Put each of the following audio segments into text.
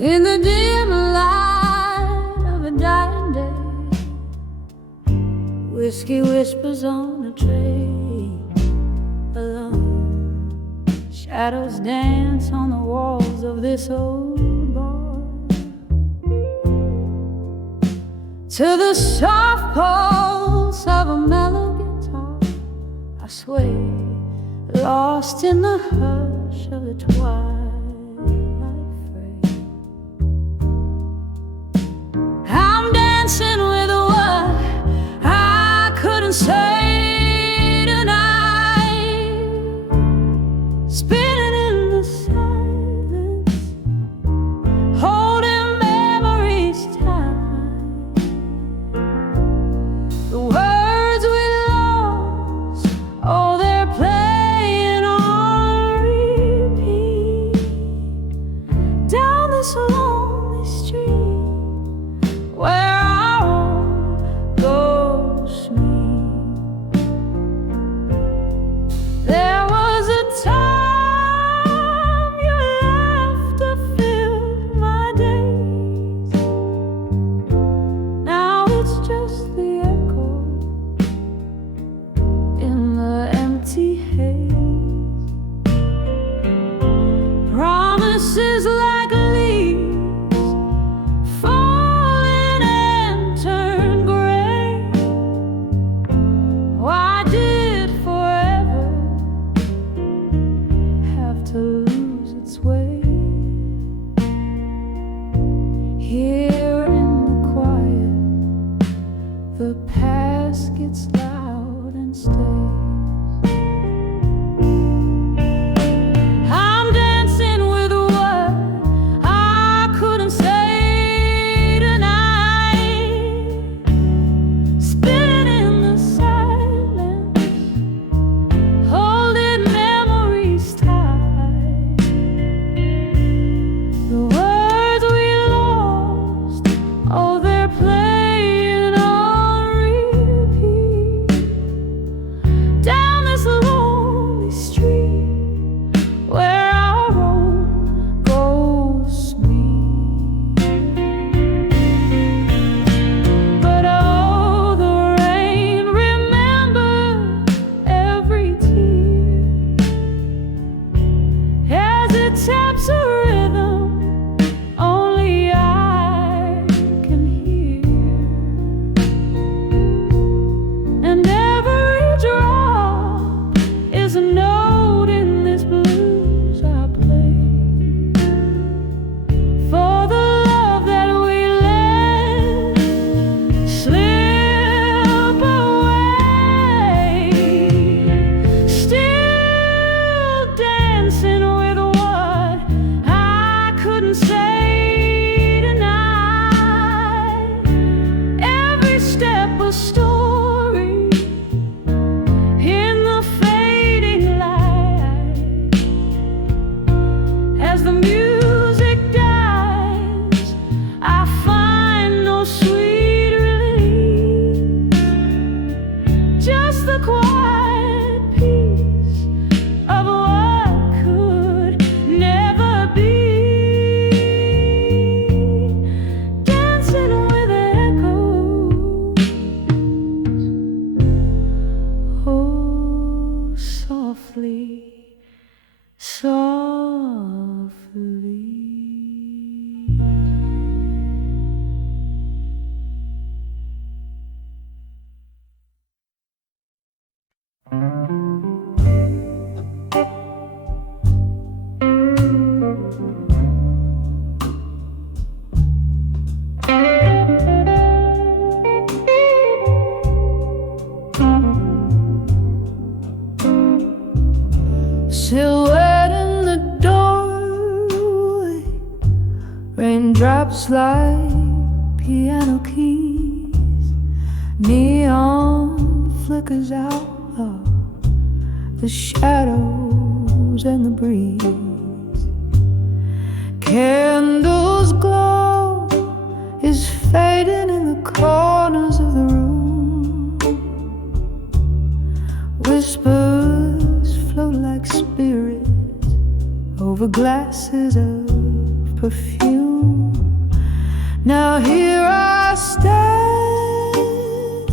In the dim light of a dying day, whiskey whispers on a tray. Alone, shadows dance on the walls of this old bar. To the soft pulse of a mellow guitar, I sway, lost in the hush of the twilight fray. I'm dancing with what I couldn't say tonight, spinning in the silence, holding memories tight. The words we lost, oh, they're playing on repeat down this lonely street where our old ghosts meet. There was a time your laughter filled my days. Now it's just the echo in the empty haze. Promises like leaves falling and turn gray. Why did forever have to lose its way? Here in the quiet, the past gets loud and stays. I'm dancing with what I couldn't say tonight, spinning in the silence, holding memories tight. The words we lost, oh, they're playing on repeat down this lonely street where our own ghosts meet. But oh, the rain remembered every tear as it taps a rhythm only I can hear. And every drop is a note in this blues I play for the love that we let slip away. Still dancing with what I couldn't say tonight. Every step a story in the fading light. As the music dies, I find no sweet relief, just the quiet peace of what could never be. Dancing with echoes, oh, softly, softly. Silhouette in the doorway, raindrops like piano keys, neon flickers out of the shadows and the breeze. Candles glow is fading in the corners of the room. Whispers float like spirits over glasses of perfume. Now here I stand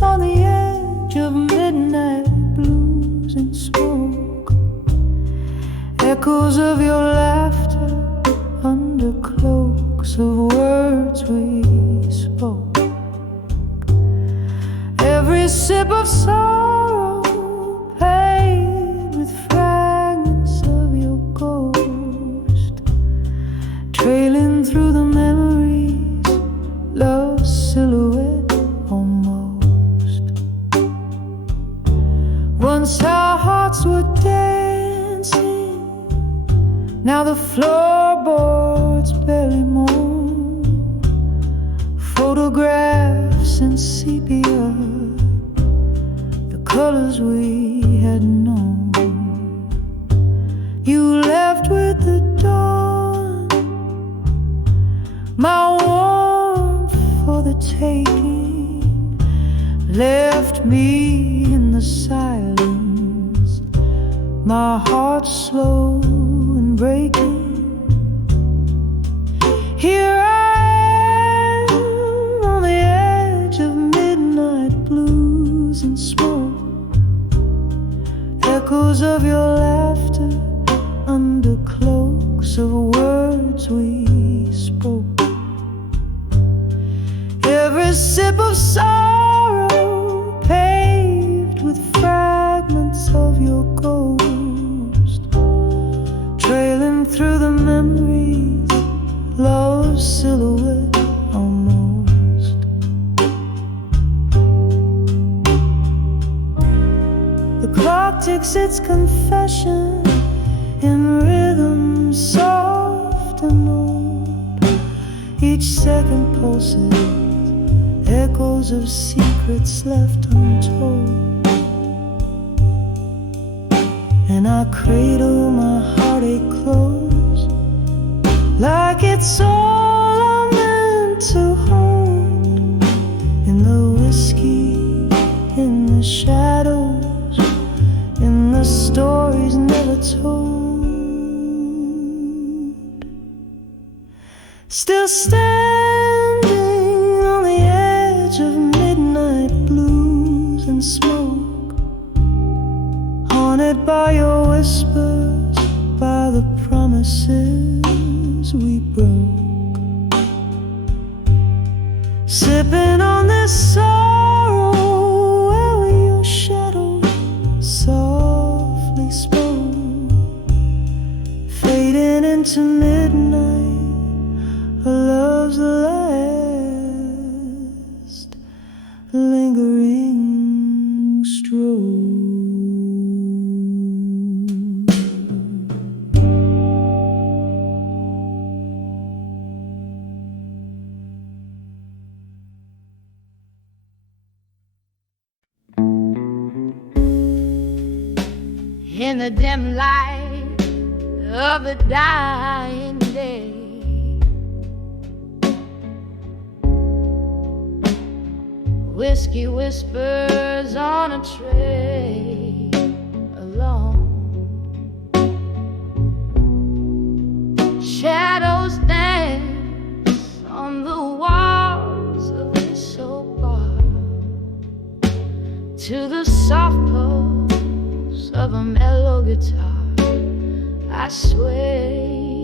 on the edge of midnight blues and smoke, echoes of your laughter under cloaks of words we spoke. Every sip of sorrow paid with fragments of your ghost, trailing through the memories, love's silhouette almost. Once our hearts were dancing, now the floorboards barely moan. Photographs in sepia, the colors we had known. You left with the dawn, my warmth for the taking, left me in the silence, my heart slow and breaking. Here I am on the edge of midnight blues and smoke, echoes of your laughter under cloaks of words we spoke. Every sip of sorrow paved with fragments of your ghost, trailing through the memories, love's silhouette almost. The clock takes its confession in rhythm soft and old. Each second pulses echoes of secrets left untold, and I cradle my heartache close, like it's all I'm meant to hold. In the whiskey, in the shadows, in the stories never told. Still standing on the edge of midnight blues and smoke, haunted by your whispers, by the promises we broke. Sipping on this sorrow, where your shadow softly spoke, fading into midnight, a love's last lingering stroke. In the dim light of the dying day, whiskey whispers on a tray alone. Shadows dance on the walls of this old bar to the soft pulse of a mellow guitar. I sway,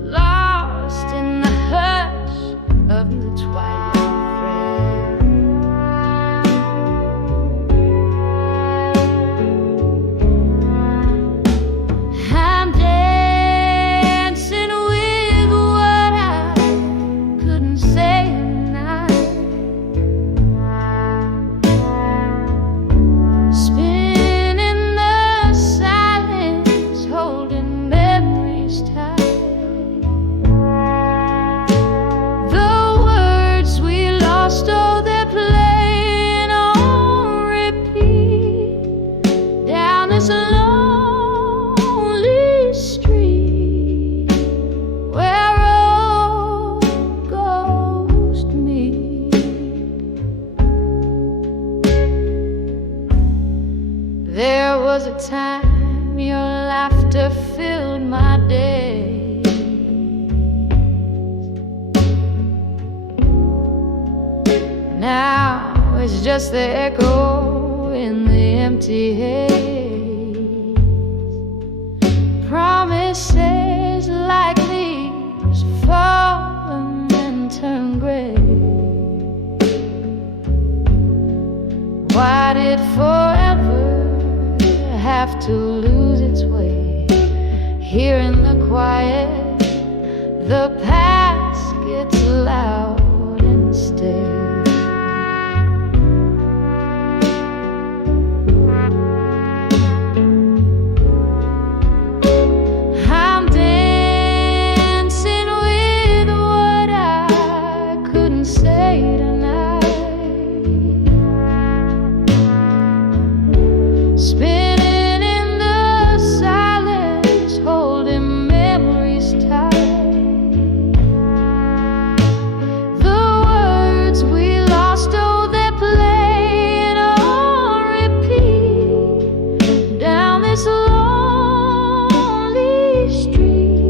lost in the hush of the twilight. was a time your laughter filled my day. just the echo in the empty haze. Promises like leaves fall and then turn gray. Why did forever have to lose its way? Here in the quiet, the past gets loud and stays. I'm dancing with what I couldn't say tonight, spinning in the silence, holding memories tight. The words we lost, oh, they're playing on repeat down this lonely street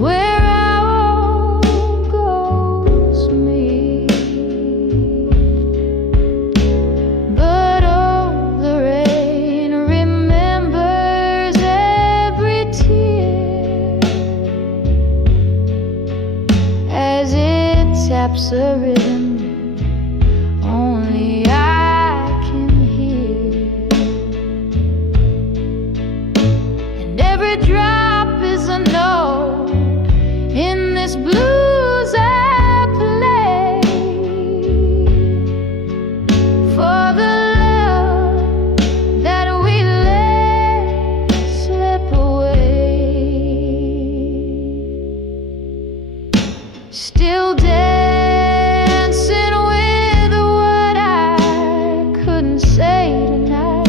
where our own ghosts meet. But oh, the rain remembers every tear as it taps a rhythm only I can hear. And every drop is a note in this blues I play for the love that we let slip away. Still dancing with what I couldn't say tonight.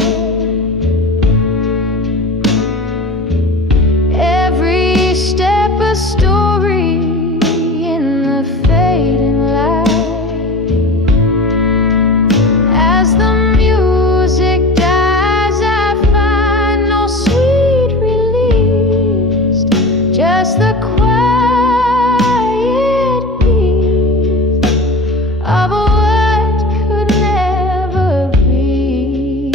Every step a story in the fading light. As the music dies, I find no sweet release, just the quiet peace of what could never be.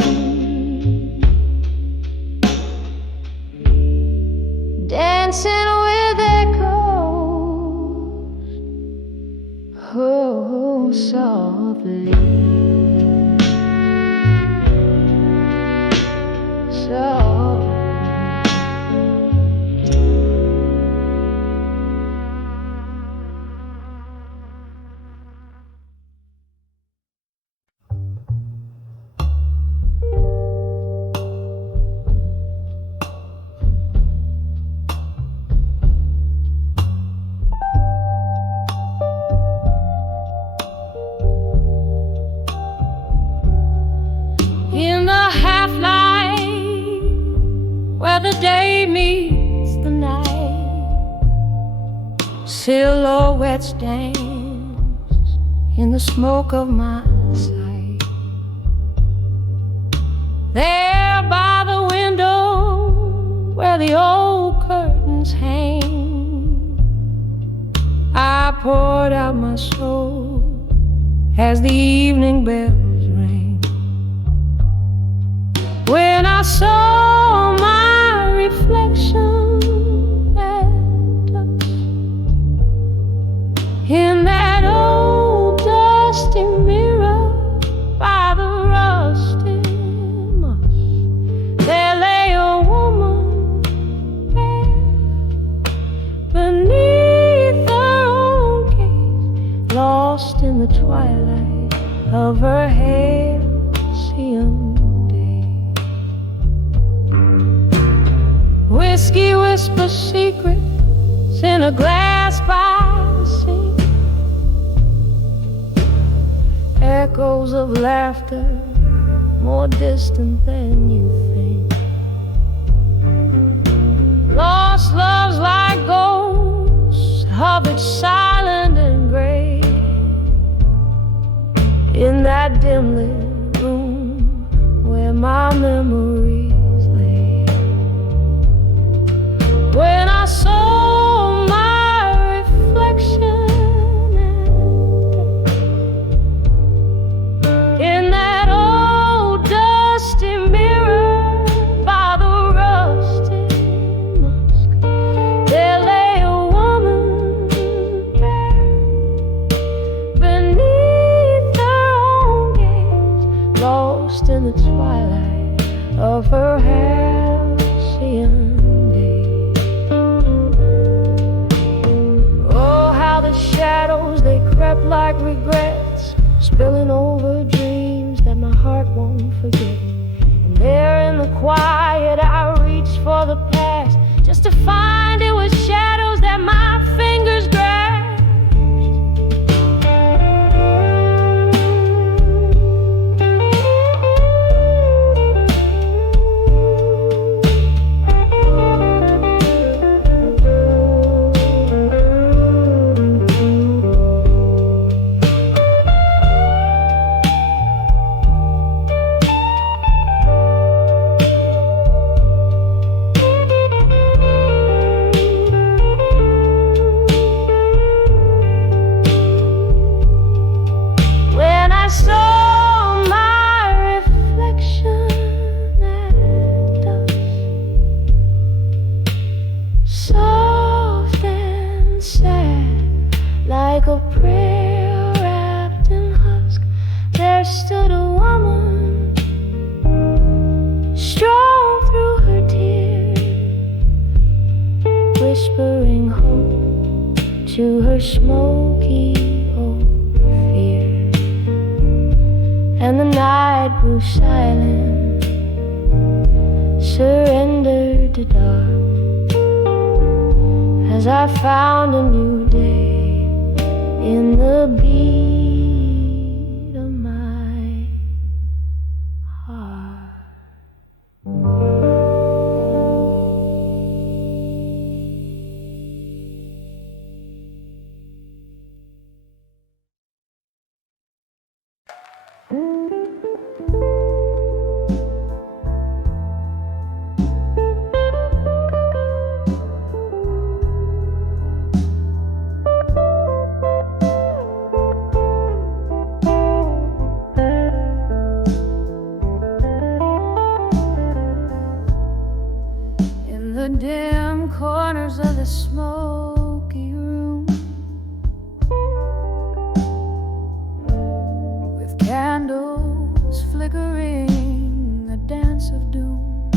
Dancing with echoes, oh, softly, softly. In the half light where the day meets the night, silhouettes dance in the smoke of my sight. There by the window where the old curtains hang, I poured out my soul as the evening bells rang. When I saw my reflection at dusk in that old dusty mirror by the rusty moss, there lay a woman bare beneath her own gaze, lost in the twilight of her halcyon. Whiskey whispers secrets in a glass by the sink. Echoes of laughter more distant than you think. Lost loves like ghosts hovered silent and gray in that dim lit room where my memories lay. When I saw my reflection at just to find it was shadows that my fingers grasped. Like a prayer wrapped in husk, there stood a woman, strong through her tears, whispering hope to her smoky old fear. And the night grew silent, surrendered to dark, as I found a new day in the beat of my heart. The dim corners of the smoky room, with candles flickering, a dance of doom.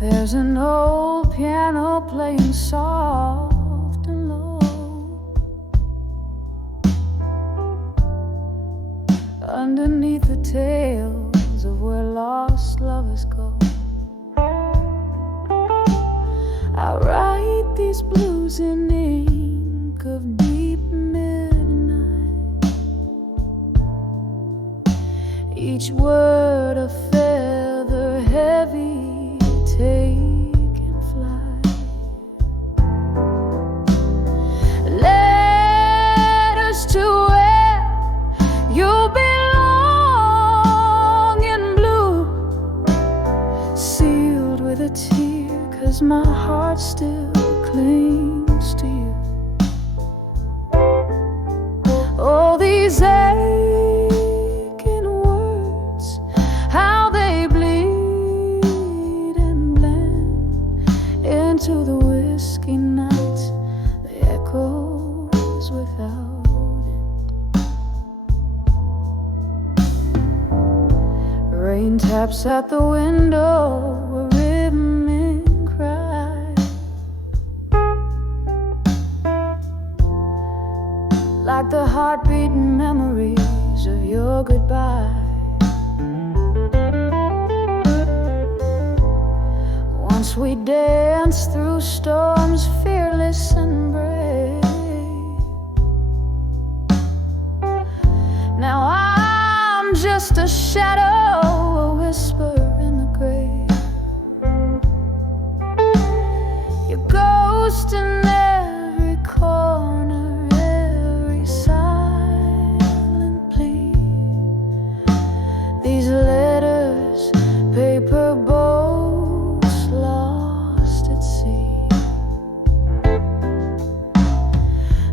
There's an old piano playing soft and low, underneath the tales of where lost lovers go. I write these blues in ink of deep midnight, each word a feather heavy, taking flight. Letters to where you'll be, a tear, 'cause my heart still clings to you. Oh, these aching words, how they bleed and blend into the whiskey nights, the echoes without end. Rain taps at the window, like the heartbeating memories of your goodbye. Once we danced through storms, fearless and brave. Now I'm just a shadow, a whisper in the grave. Your ghost in every corner, letters, paper boats lost at sea.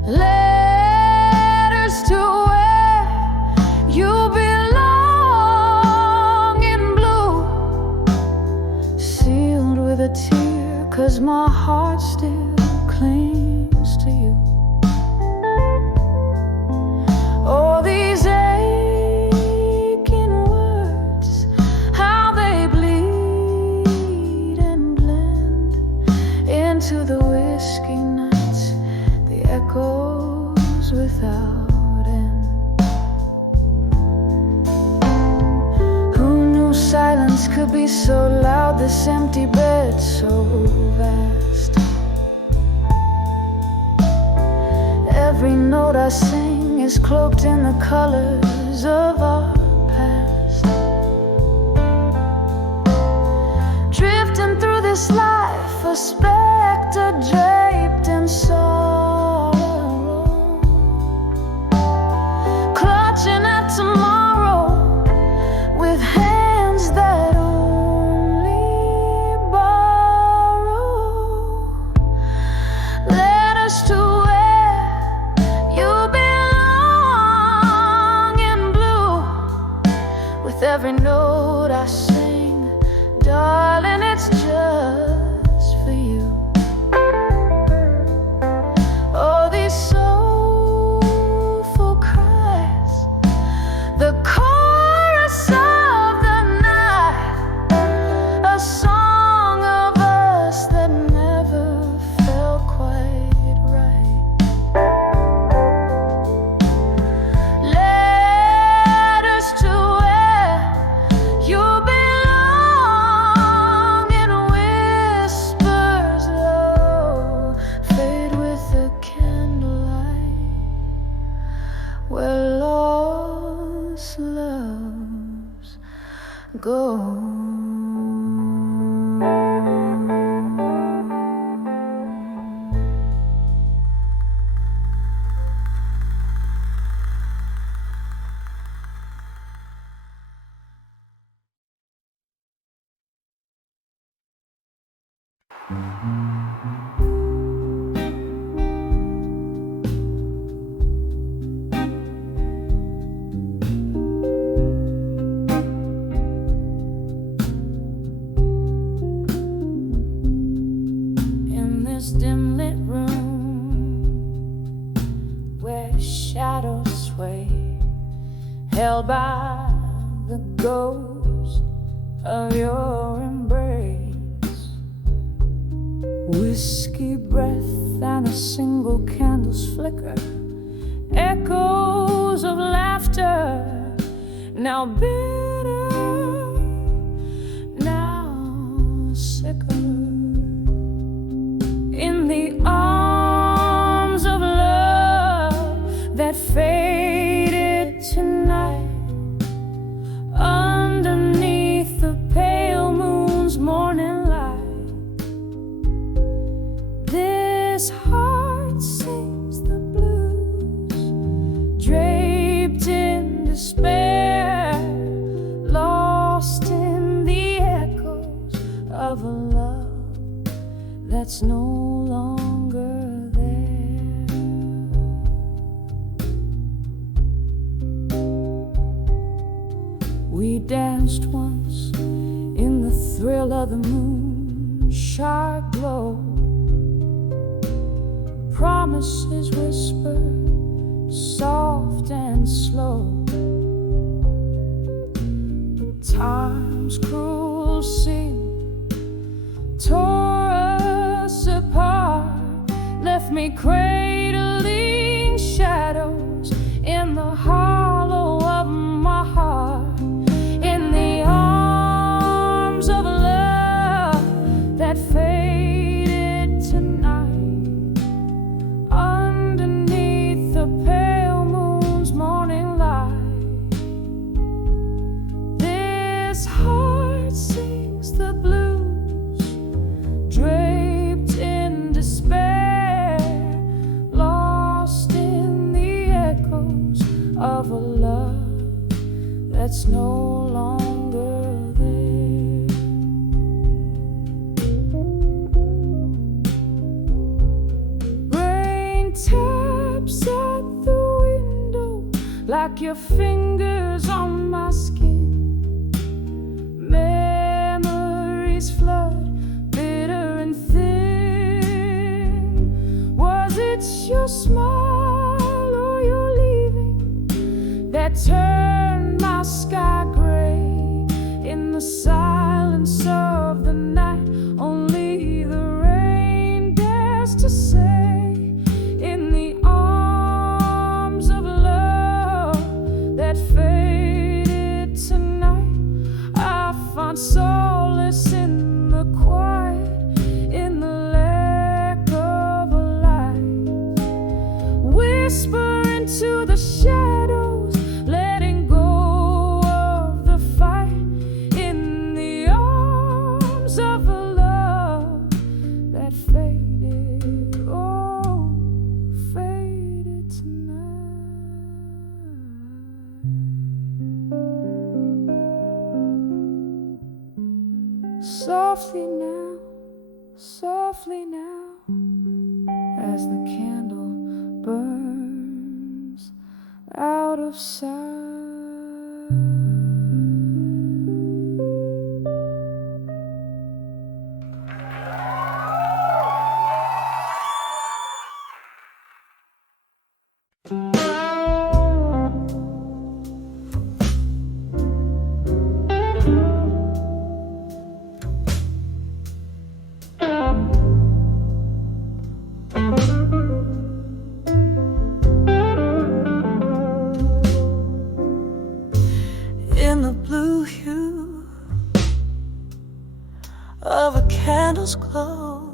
Letters to where you belong in blue, sealed with a tear, 'cause my heart still clings to you. Oh, these to the whiskey nights, the echoes without end. Who knew silence could could be so loud, this empty bed so vast. Every note I sing is cloaked in the colors of our past. Drifting through this life, a specter draped in sorrow, clutching at tomorrow with hands that only borrow. Led us to where you belong in blue. With every note I sing, darling, it's just for you. Oh, these soulful cries, the chorus of the night, a song of us that never felt quite right. Led us to where you belong in whispers low, fade with the candlelight, where lost loves go. In this dim lit room where shadows sway, held by the ghost of your embrace, whiskey breath and a single candle's flicker, echoes of laughter, now bitter, now sicker. In the arms of love that faded tonight, underneath the pale moon's morning light, this heart sings the blues, draped in despair, lost in the echoes of a love that's no longer there. We danced once in the thrill of the moon, sharp glow, promises whispered, soft and slow. But time's cruel seam tore us apart, left me cradling shadows in the hollow of my heart. In the arms of love that faded tonight, underneath the pale moon's morning light, this heart sings the blues, draped in despair, lost in the echoes of a love that's no longer there. Rain taps at the window like your fingers on my skin. Memories flood, bitter and thin. Was it your smile or your leaving that turned my sky gray? In the silence of the night, only the rain dares to say. In the arms of love that faded tonight, I found so Softly now, as the candle burns out of sight. In the blue hue of a candle's glow,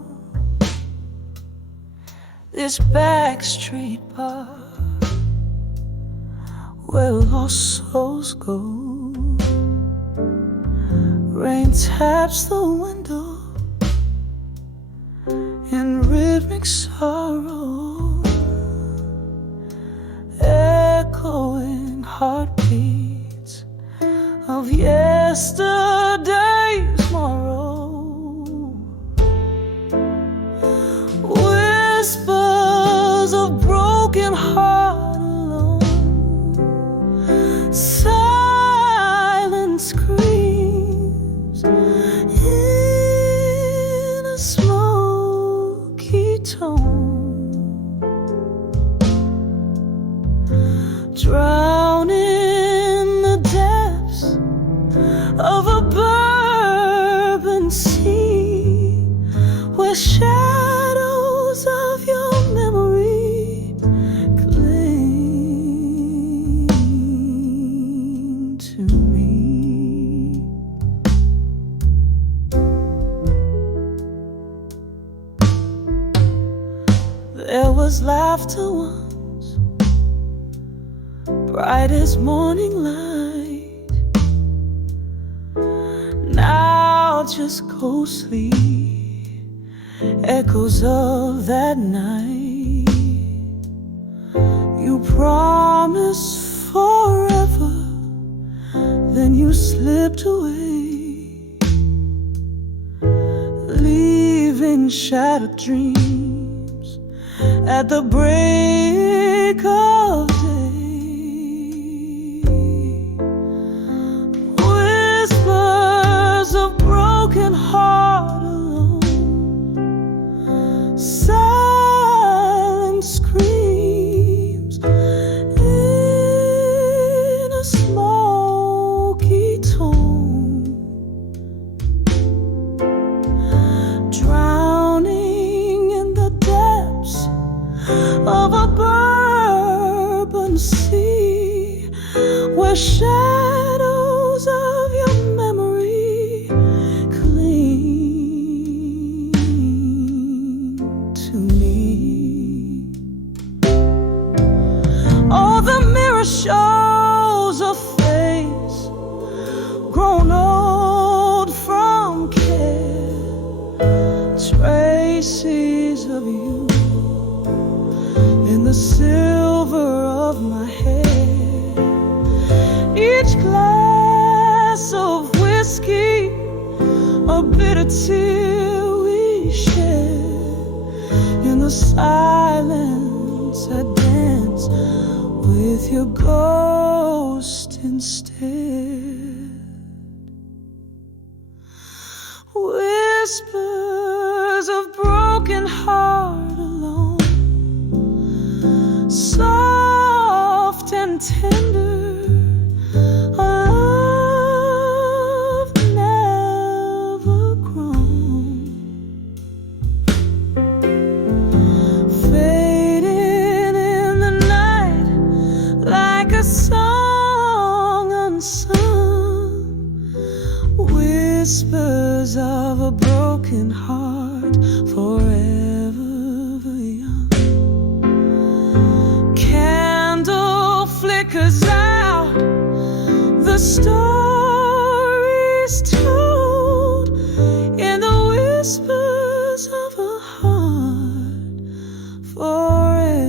this backstreet bar where lost souls go. Rain taps the window in rhythmic sorrow, echoing heartbeats of yesterday's morrow. Whispers of broken heart alone, silent screams in a smoky tone, drowning in the depths of a bourbon sea, where shadows of your memory cling to me. There was laughter once, bright as morning light, now just ghostly echoes of that night. You promised forever, then you slipped away, leaving shattered dreams at the break of day. Whispers of broken heart alone, silent screams in a smoky tone, drowning in the depths of a bourbon sea, where shadows of your memory cling to me. Oh, the mirror shows a face grown old from care, traces of you in the silver of my hair. Each glass of whiskey, a bitter tear we share. In the silence I dance with your ghost instead. Whispers of broken heart alone, soft and tender, a love never grown, fading in the night like a song unsung. Whispers of a broken heart, forever young. Candle flickers out, the stories told in the whispers of a heart, forever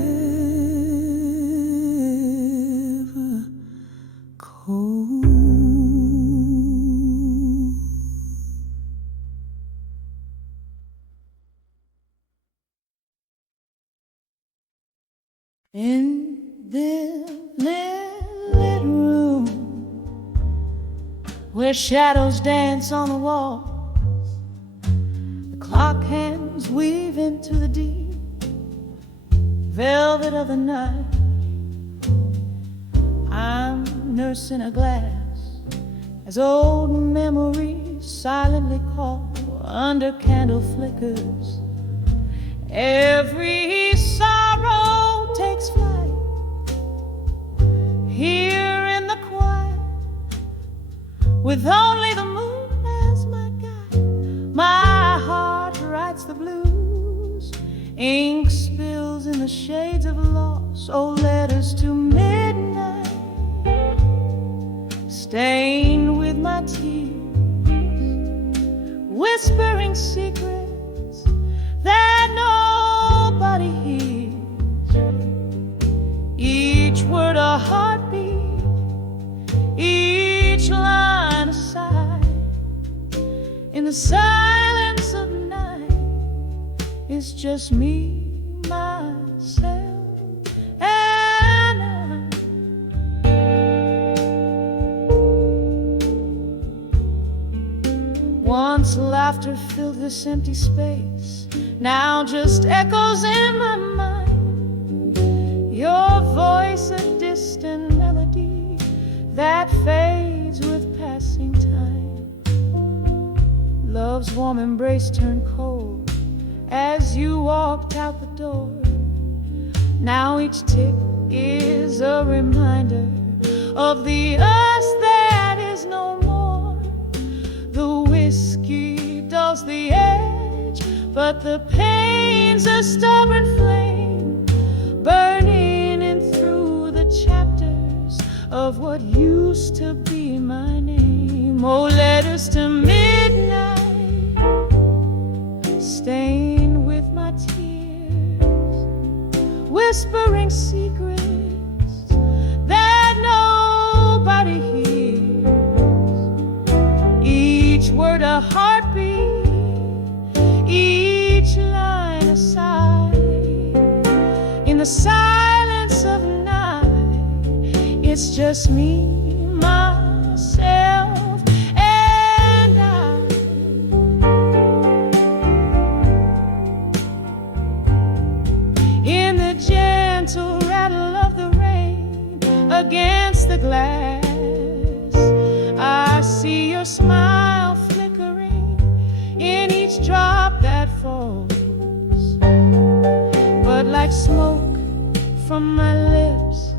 cold. In this lit room where shadows dance on the walls, the clock hands weave into the deep velvet of the night. I'm nursing a glass as old memories silently call under candle flickers. Every sorrow takes flight here in the quiet, with only the moon as my guide. My heart writes the blues, ink spills in the shades of loss. Oh, letters to midnight, stained with my tears, whispering secrets that nobody hears. Each word a heartbeat, each line a sigh. In the silence of night, it's just me, myself, and I. Once laughter filled this empty space, now just echoes in my mind. Your voice a distant melody that fades with passing time. Love's warm embrace turned cold as you walked out the door. Now each tick is a reminder of the us that is no more. The whiskey dulls the edge, but the pain's a stubborn flame, burning in through the chapters of what used to be my name. Oh, letters to midnight, stained with my tears, whispering secrets that nobody hears. Each word a heartbeat, each line a sigh. In the silence of night, it's just me, myself, and I. In the gentle rattle of the rain against the glass, I see your smile flickering in each drop that falls. But like smoke from my lips,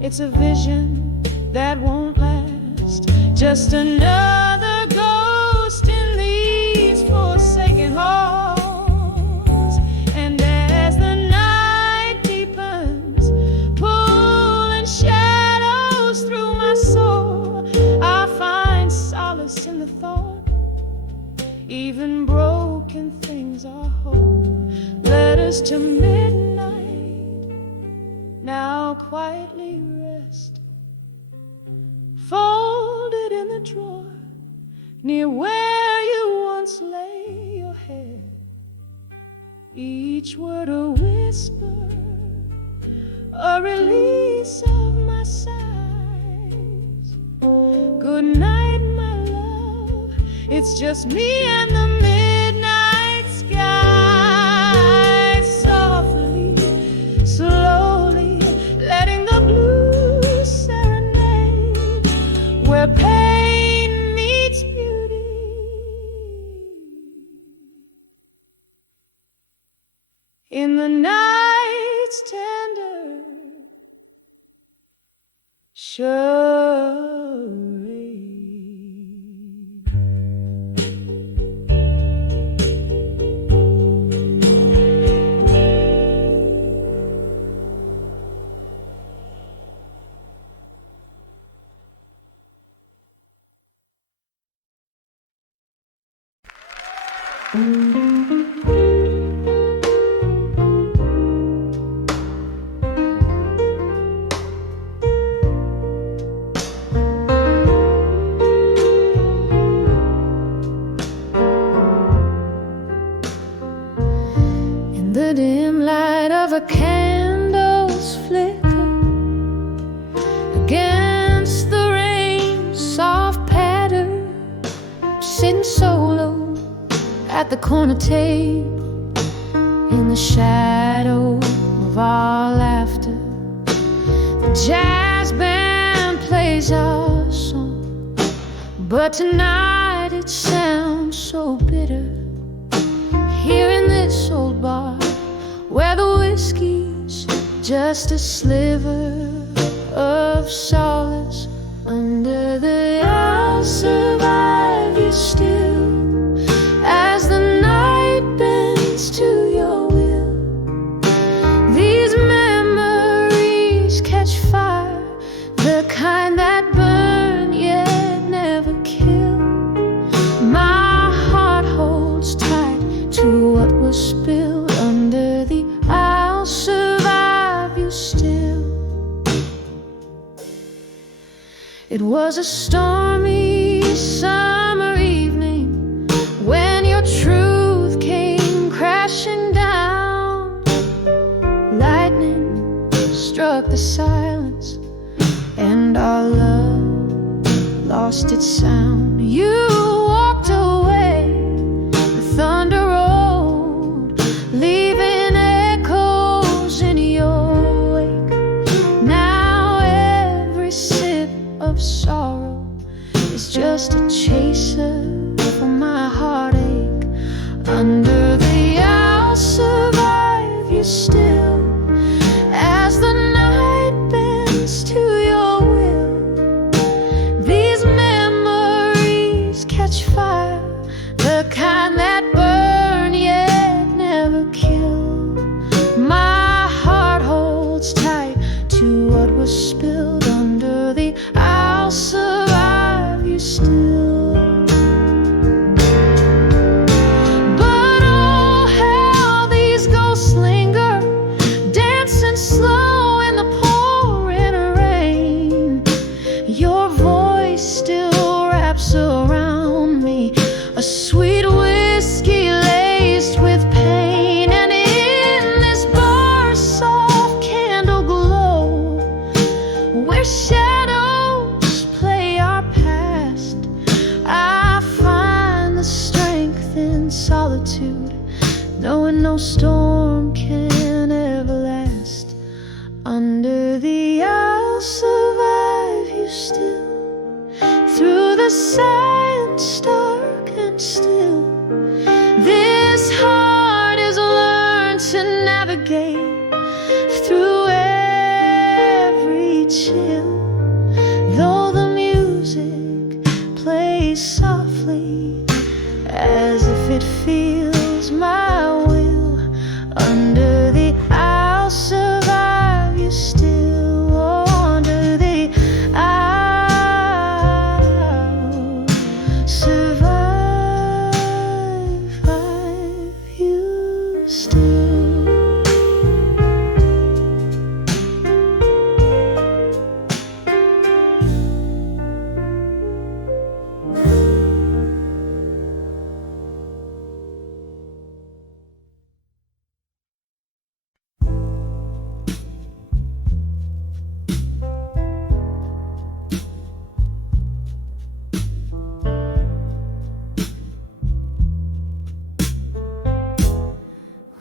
it's a vision that won't last. Just another ghost in these forsaken halls. And as the night deepens, pulling shadows through my soul, I find solace in the thought even broken things are whole. Letters to midnight now quietly rest, folded in the drawer near where you once lay your head. Each word a whisper, a release of my sighs. Good night, my love, it's just me and the midnight sky. Softly, slowly, letting the blues serenade where pain meets beauty. In the night's tender charade. In the dim light of a candle's flicker against the rain, soft patter, sitting solo at the corner table in the shadow of our laughter. The jazz band plays our song, but tonight it sounds so bitter. Here in this old bar where the whiskey's just a sliver of solace, under the I'll survive you still, as the night bends to your will. These memories catch fire, the kind that burn yet never kill. My heart holds tight to what was spilled under the I'll survive you still. It was a stormy summer evening when your truth came crashing down. Lightning struck the silence and our love lost its sound. You walked away, the thunder rolled, leaving echoes in your wake. Now every sip of sorrow is just a chaser for my heartache. Under the I'll survive you still, as the night bends to your will. These memories catch fire, the kind that burn yet never kill. My heart holds tight to what was spilled under the I'll survive you still. But oh, how these ghosts linger, dancing slow in the pouring rain. Your voice still wraps around me, a sweet whiskey laced with pain. And in this bar's soft candle glow, where shadows play our past, I find the strength in solitude, knowing no storm can ever last. Under the I'll survive you still, through the silence stark and still. This heart has learned to navigate through every chill. Though the music plays softly as if it feels my will, under the I'll survive you still, under the I'll survive you still.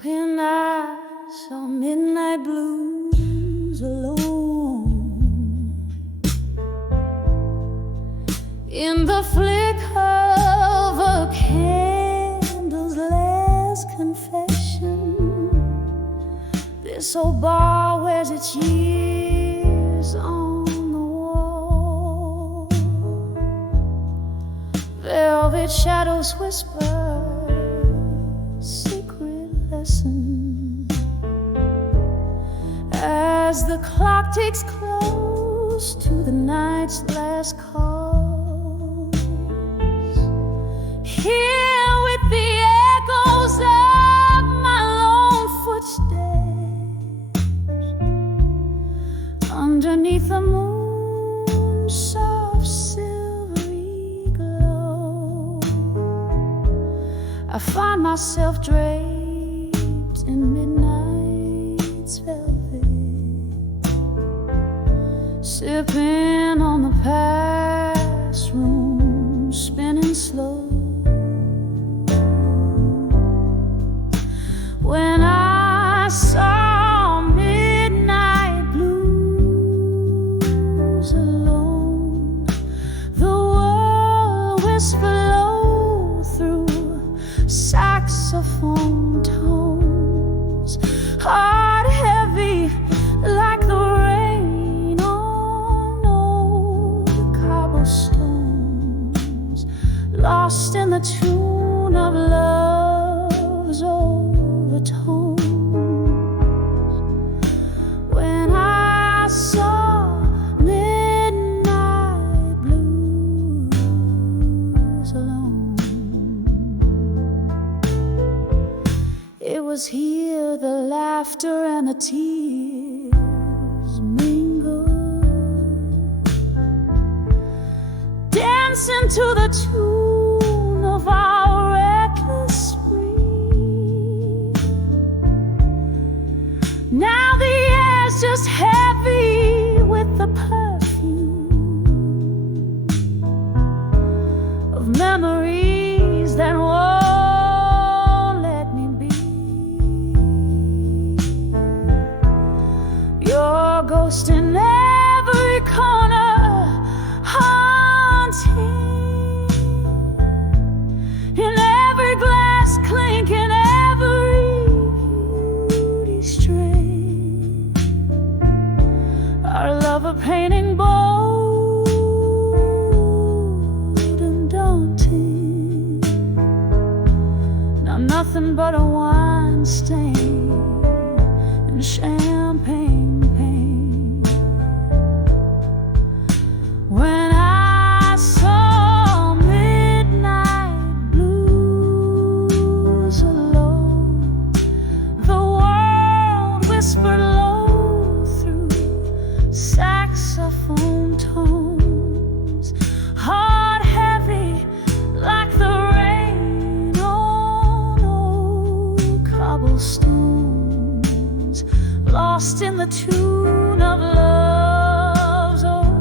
When I saw midnight blues alone, in the flicker of a candle's last confession, this old bar wears its years on the wall. Velvet shadows whisper secret lesson as the clock ticks close to the night's last calls. Here with the echoes of my lone footsteps, underneath the moon's soft silvery glow, I find myself draped in midnight's velvet, sipping on the past room, spinning slow. When I saw midnight blues alone, the world whispered low through saxophone tones, heart heavy like the rain on old cobblestones, lost in the tune of love's overtones. When I saw midnight blues alone, it was here the laughter and the tears mingled, dancing to the tune of our reckless spree. Now the air's just heavy with the perfume of memories that won't let me be. Your ghost in every corner, haunting, in every glass clink, in every beauty stray. Our love a painting bold and daunting, now nothing but a wine stain and champagne pain. When I saw midnight blues alone, the world whispered low through saxophone tones, heart heavy like the rain on old cobblestones, lost in the tune of love's overtones.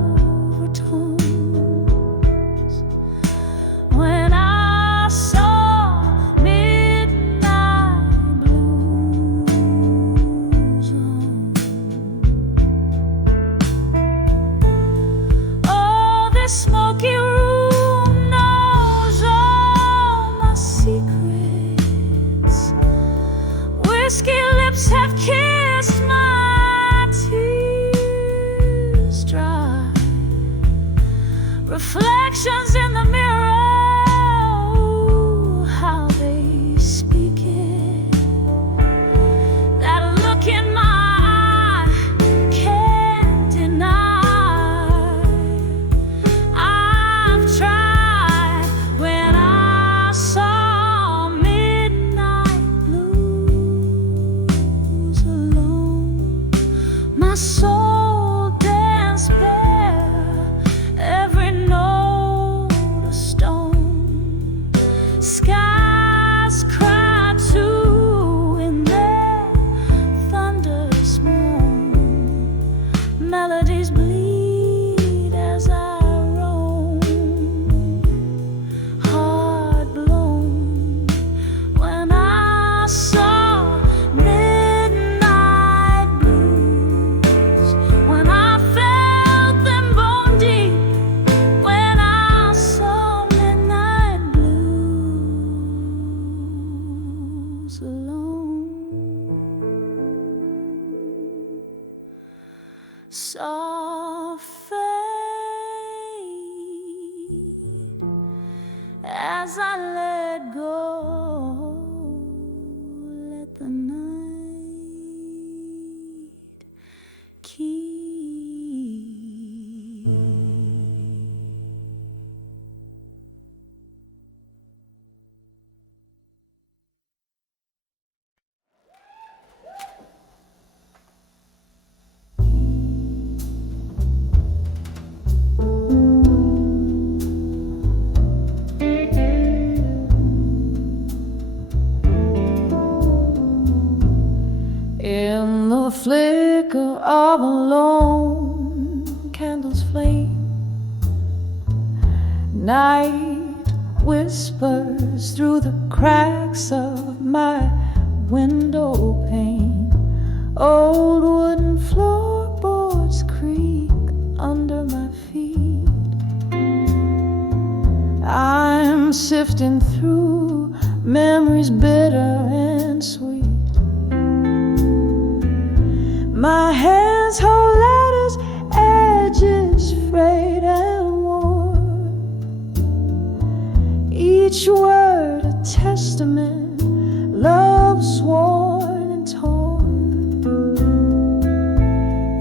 When I saw midnight blues on. Oh, this smoky room knows all my secrets. Whiskey lips have kissed my tears dry. Reflections in the mirror, oh, how they speak it. That look in my eye can't deny. I've tried. When I saw midnight blues alone, my soul danced bare, every note a stone. Skies cry too in their thunderous moan. Melodies bleed as I roam, heart blown. When I saw midnight blues, when I felt them bone deep, when I saw midnight blues alone, saw fade as I let go, let the night keep. In the flicker of a lone candlelight, Night whispers through the cracks of my window pane. Old wooden floorboards creak under my feet. I'm sifting through memories bitter and sweet. My hands hold letters, edges frayed and worn. Each word a testament, love sworn and torn.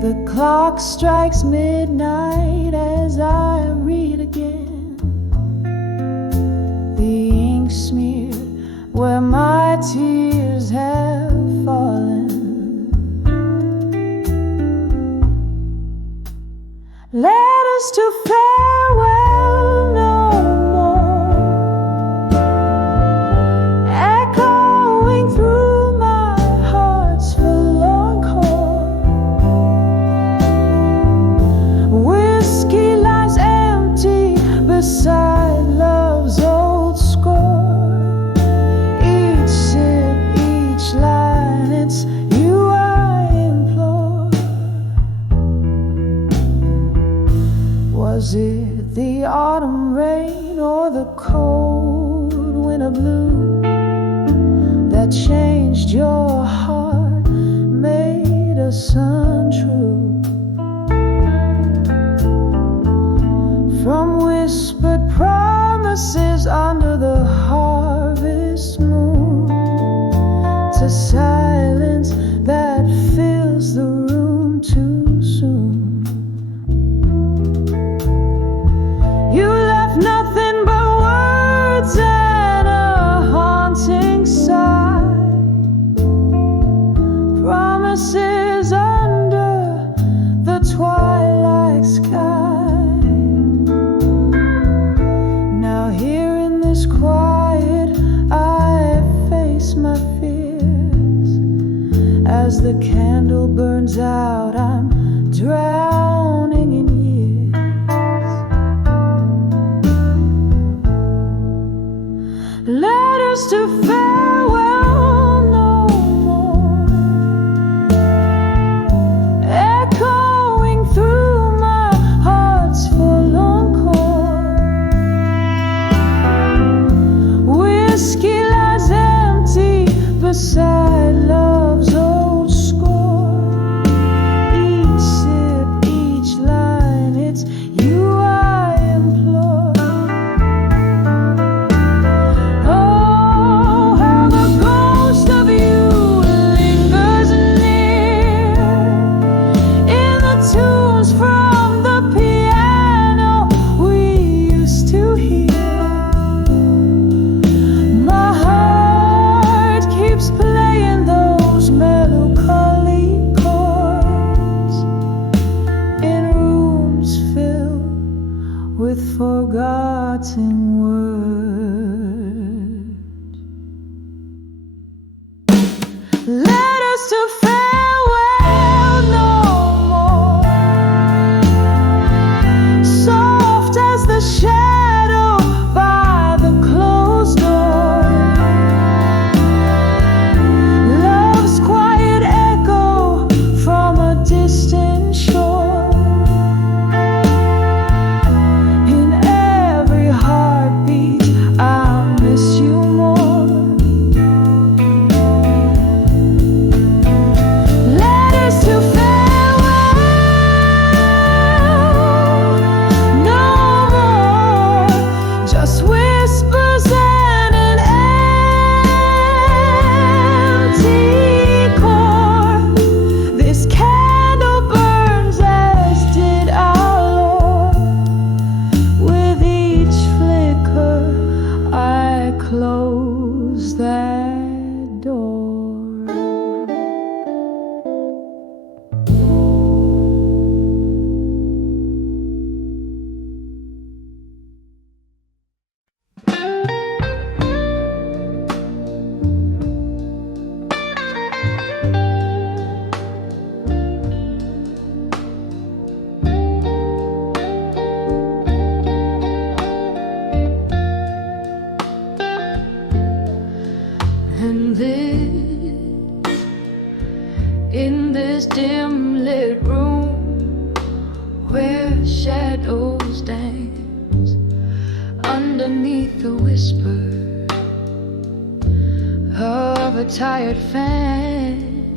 The clock strikes midnight as I read again. The ink smeared where my tears have fallen. Letters to farewell no more, echoing through my heart's forlorn chord. Whiskey lies empty beside love's old score. Each sip, each line, it's you I implore. Was it the autumn rain or the cold winter blue that changed your heart, made us untrue? From whispered promises under the harvest moon to silence that fills the room too soon. You left nothing but words and a haunting sigh. Promises under the twilight sky. Now here in this quiet I face my fears. As the candle burns out, I'm drowning in years. Letters to farewell no more, echoing through my heart's forlorn chord. Whiskey lies empty beside love's old score. Each sip, each line, it's you I implore. Oh, how the ghost of you lingers near in the tunes from the piano we used to hear. My heart keeps playing those melancholy chords in rooms filled with forgotten words. Letters to farewell no more, soft as the shadow by the closed door. Love's quiet echo from a distant shore. In every heartbeat I'll miss you more. Letters to farewell no more, just whispers and an empty core. This candle burns as did our Lord. With each flicker I close that door. And this, in this dim lit room where shadows dance underneath the whisper of a tired fan,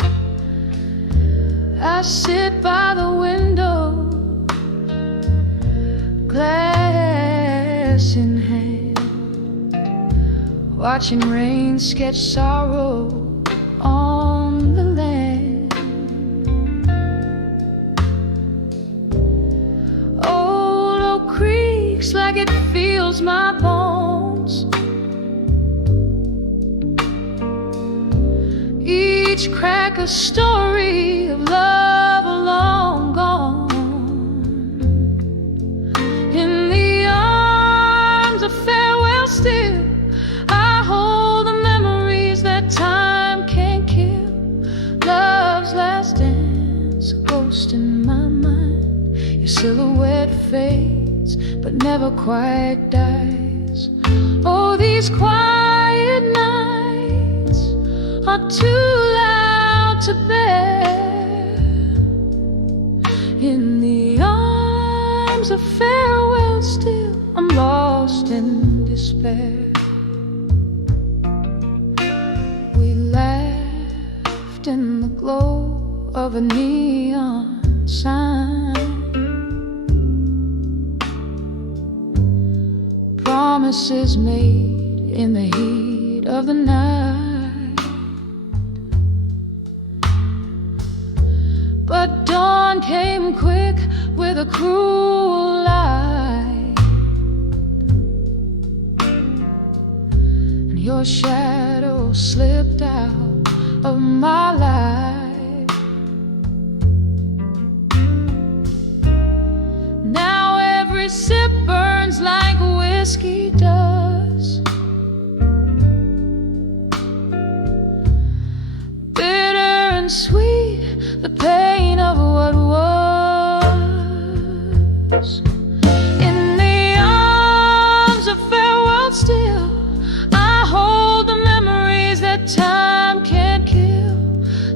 I sit by the window, glass in hand, watching rain sketch sorrow on the land. Old oak creaks like it feels my bones. Each crack a story of love long gone. In the arms of farewell still, I hold the memories that time can't kill. Love's last dance, a ghost in my mind. Your silhouette fades, but never quite dies. Oh, these quiet nights are too loud to bear. In the arms of farewell still, I'm lost in despair. We laughed in the glow of a neon sign, promises made in the heat of the night. But dawn came quick with a cruel light, and your shadow slipped out of my life. Now every sip burns like whiskey does, bitter and sweet, the pain of what was. In the arms of farewell still, I hold the memories that time can't kill.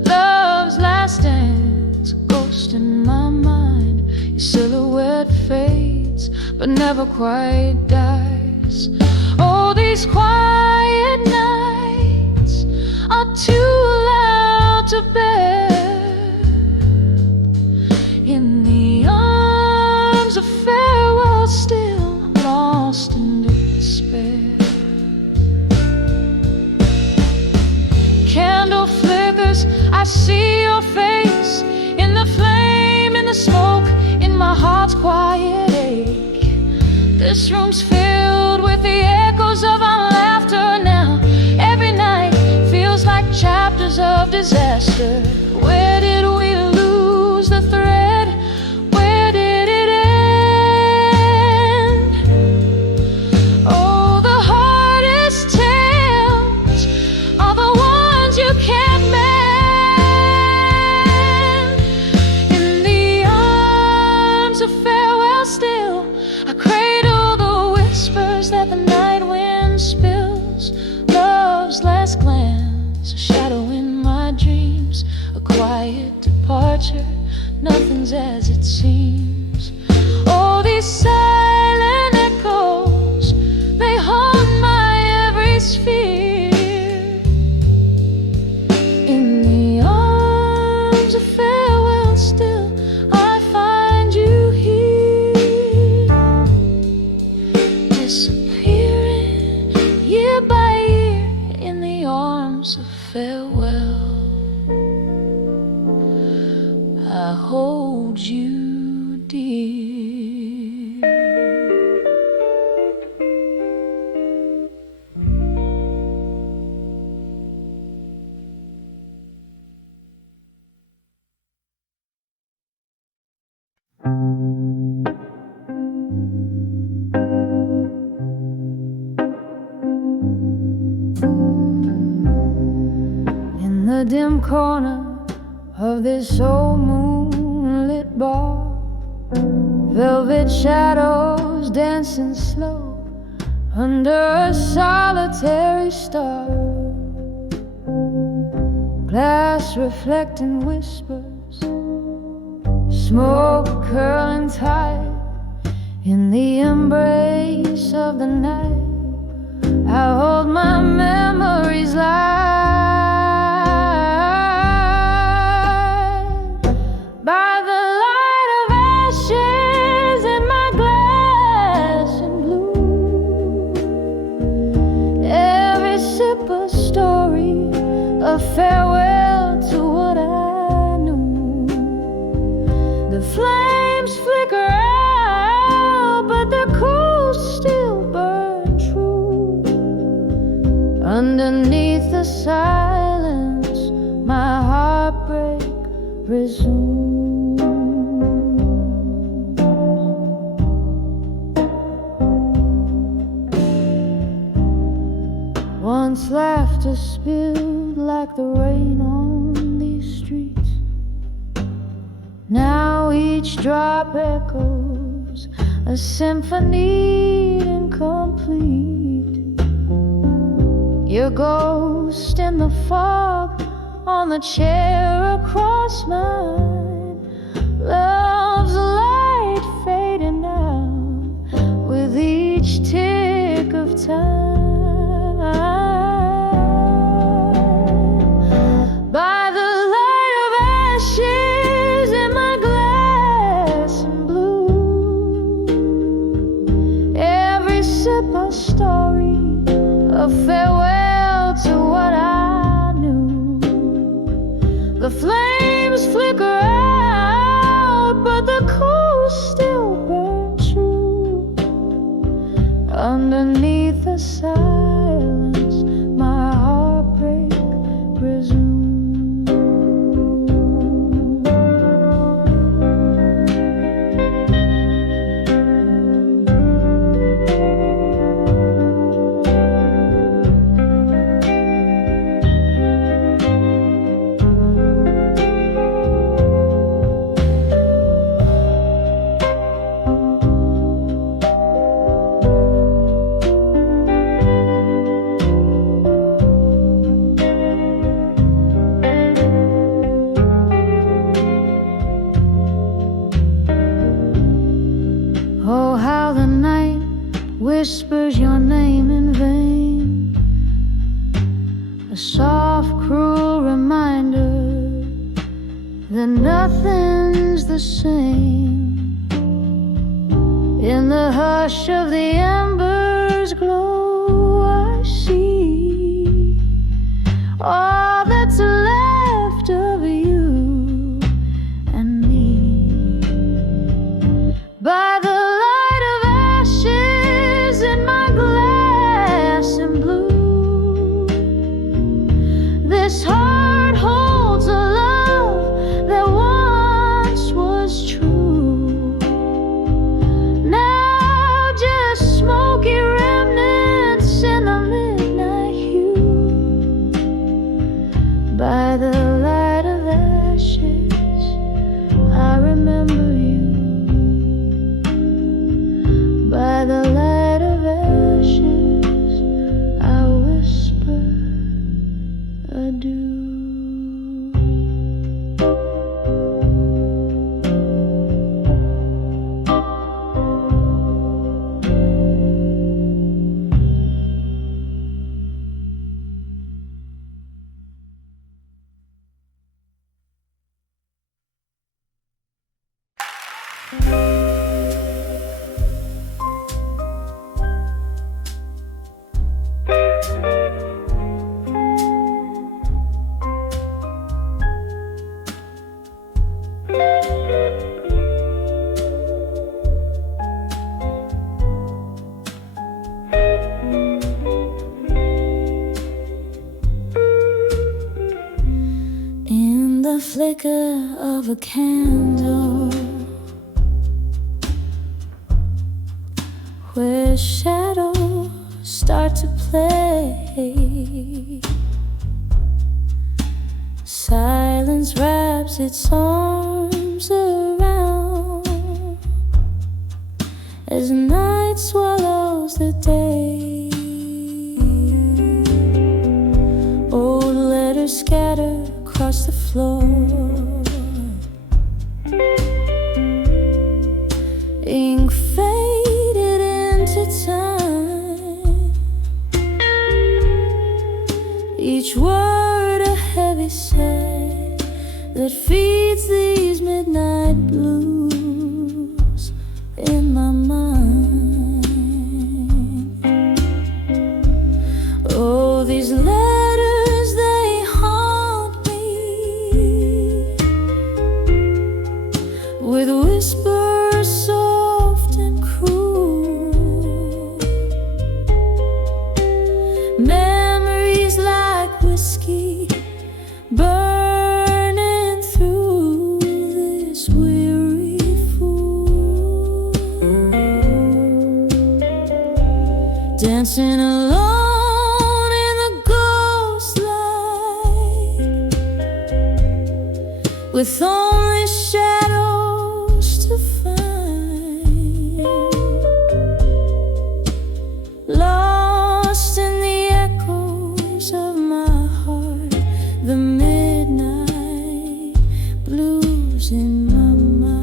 Love's last dance, a ghost in my mind. Your silhouette fades, but never quite dies. Oh, these quiet nights are too loud to bear. In the arms of farewell still, lost in despair. Candle flickers, I see your face in the flame, in the smoke, in my heart's quiet ache. This room's filled with the echoes of our laughter now. Every night feels like chapters of disaster. Where did we lose the thread? Where did it end? Oh, the hardest tales are the ones you can't mend. In the arms of farewell still, I cradle the whispers that the night wind spills. Love's last glance, a shadow in my dreams, a quiet departure, nothing's as it seems. Oh, these silent echoes, they haunt my every sphere. In the arms of farewell still, I find you here, disappearing year by year. In the arms of farewell, I hold you dear. In the dim corner of this old moonlit bar, velvet shadows dancing slow under a solitary star. glass reflecting whispers, smoke curling tight in the embrace of the night. I hold my memories light by the light of ashes in my glass and blue. Every sip a story, a farewell to what I knew. The flames flicker out, but their coals still burn true. Underneath the silence, my heartbreak resumes. Once laughter spilled like the rain on these streets, now each drop echoes a symphony incomplete. Your ghost in the fog on the chair across mine, love's light fading out with each tick of time. By the light of ashes in my glass and blue, every sip a story, a farewell to what I knew. The flames flicker out, but the coals still burn true. Underneath the silence, my heartbreak resumes. Oh, how the night whispers your name in vain, a soft, cruel reminder that nothing's the same. In the hush of the embers glow, I see all that's left of you and me. By the light of ashes in my glass and blue, this heart holds a love that once was true. Now just smoky remnants in the midnight hue. By the light of ashes, I remember you. By the light of ashes, I whisper adieu. In the flicker of a candle, where shadows start to play, silence wraps its arms around as night swallows the day. Old letters scatter across the floor. Ink faded into time, each word a heavy sigh that feeds these midnight blues in my mind. Oh, these letters, they haunt me with whispers soft and cruel, memories like whiskey burning through this weary fool, dancing alone in the ghost light, with only shadows to find, lost in the echoes of my heart, the midnight blues in my mind.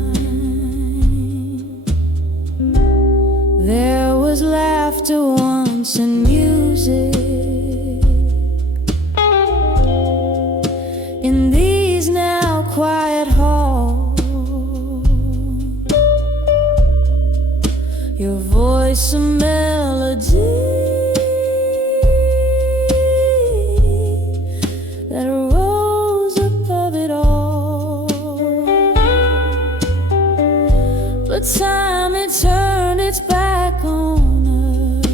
There was laughter once and music in these now quiet halls. Your voice a melody that rose above it all. But time had turned its back on us,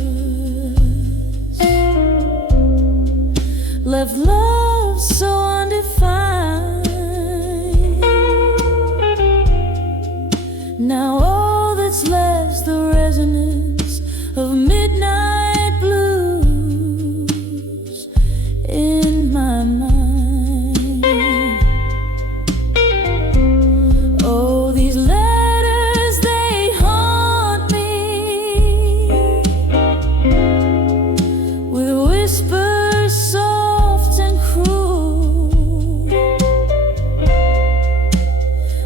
left love so undefined. Now all that's left's the resonance of midnight blues in my mind. Oh, these letters, they haunt me with whispers soft and cruel,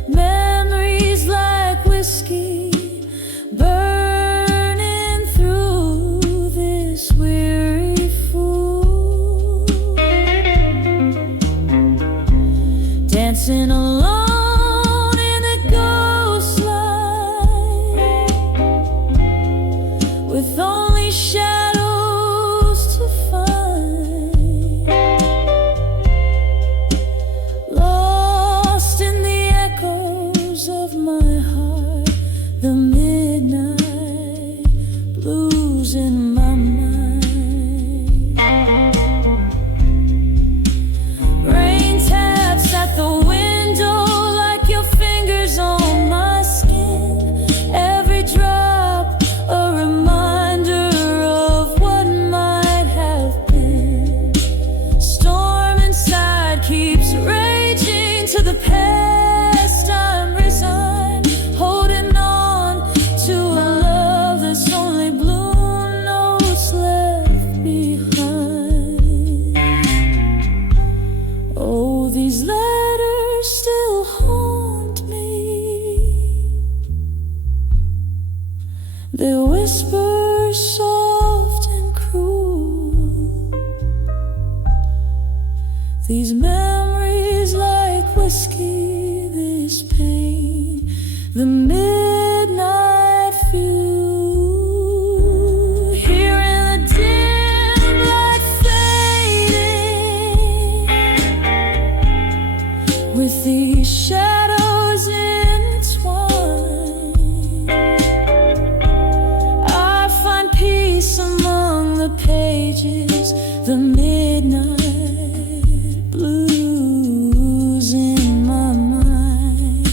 memories like whiskey burning through this weary fool, dancing alone in the ghost light, with only shadows to find, lost in the echoes of my heart, the midnight blues in my mind. Rain taps at the window like your fingers on my skin, every drop a reminder of what might have been. Storm inside keeps raging to the past. I'm resigned, holding on to a love that's only blue notes left behind. Oh, these letters still haunt me, they whisper soft and cruel, these memories like whiskey, this pain, the midnight fuel, here in the dim light fading, with these shadows entwined, I find peace among the pages, the midnight blues in my mind.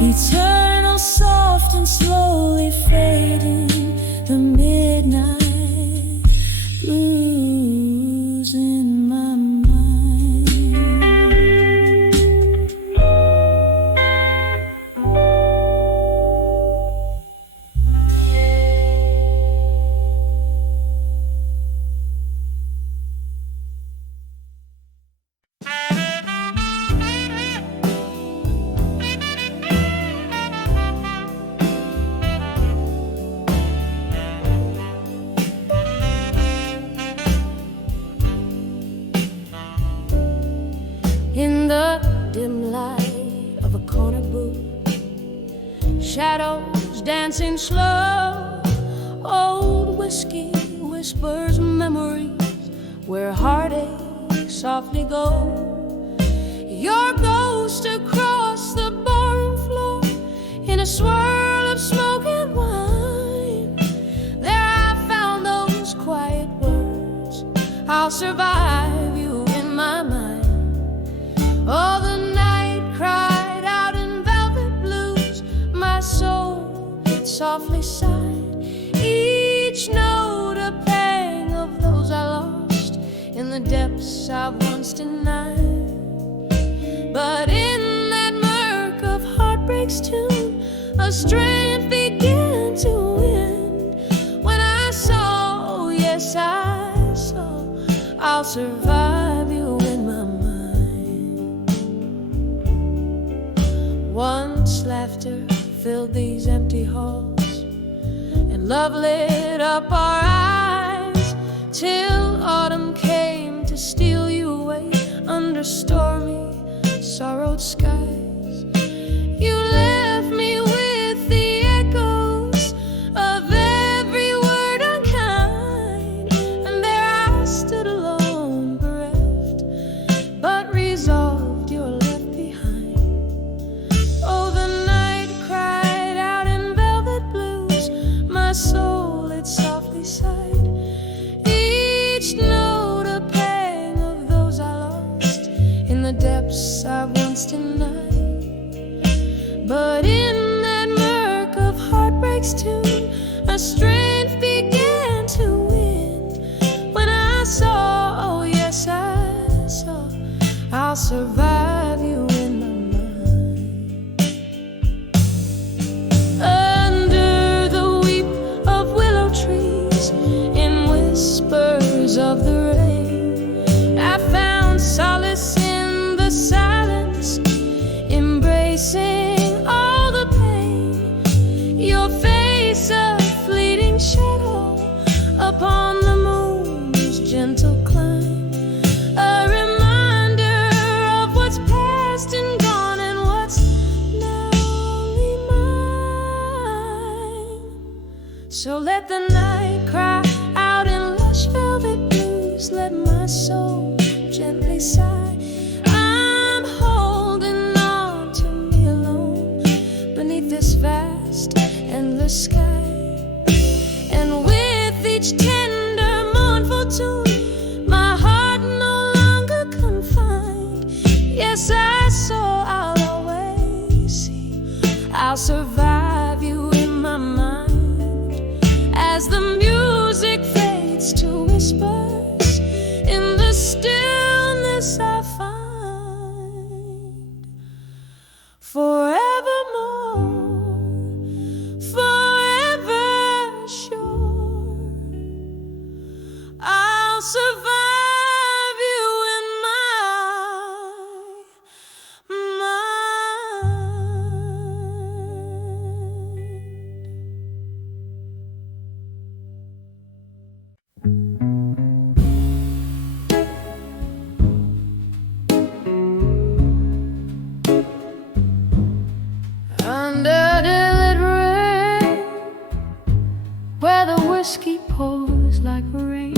Eternal, soft and slowly fading, the midnight blues in my mind. shadows dancing slow. Old whiskey whispers memories where heartache softly go. Your ghost across the barroom floor in a swirl of smoke and wine. There I found those quiet words, I'll survive you in my mind. Oh, the night cried out in velvet blues, my soul softly sighed, each note a pang of those I lost in the depths I once denied. But in that murk of heartbreak's tune, a strength began to win. When I saw, oh yes I saw, I'll survive you in my mind. Once laughter filled these empty halls, and love lit up our eyes, till autumn came to steal you away under stormy sorrowed skies. You left me with the echoes of every word unkind, and there I stood alone, bereft, but resolved you're left behind. Oh, the night cried out in velvet blues, my soul it softly sighed, each note a pang of those I lost in the depths I once denied. But in that murk of heartbreak's tune, a strength began to win. When I saw, oh yes I saw, I'll survive you in my mind. Under the weep of willow trees, in whispers of the rain, I found solace in the silence, embracing all the pain. Your face a fleeting shadow upon the moon's gentle climb, a reminder of what's past and gone and what's now only mine. So let the night cry out in lush velvet blues, let my soul gently sigh. I'm holding on to me alone beneath this vast, endless sky. And with each tender, mournful tune, my heart no longer confined. Yes, I saw, I'll always see, I'll survive you in my mind. As the music fades to whispers, in the stillness I find forevermore, forever sure, I'll survive you in my under the lit rain, where the whiskey pours like rain,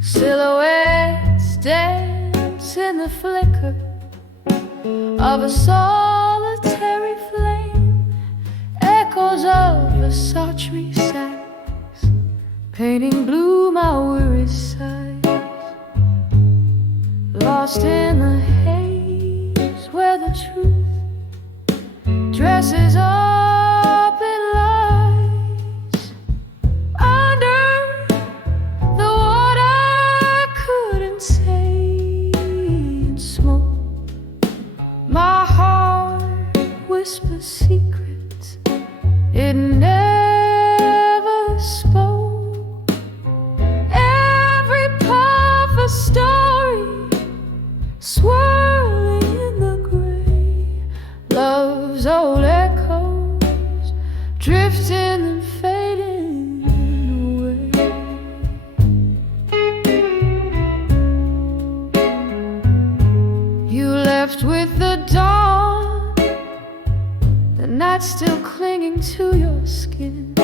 silhouettes dance in the flicker of a solitary flame, echoes of a sultry sax painting blue my weary sighs, lost in the haze where the truth dresses up in lies. Under the water couldn't say in smoke, my heart whispers secrets it never spoke. Every puff a story swirling in the gray, love's old echoes drifting and fading away. You left with the dawn, the that's still clinging to your skin.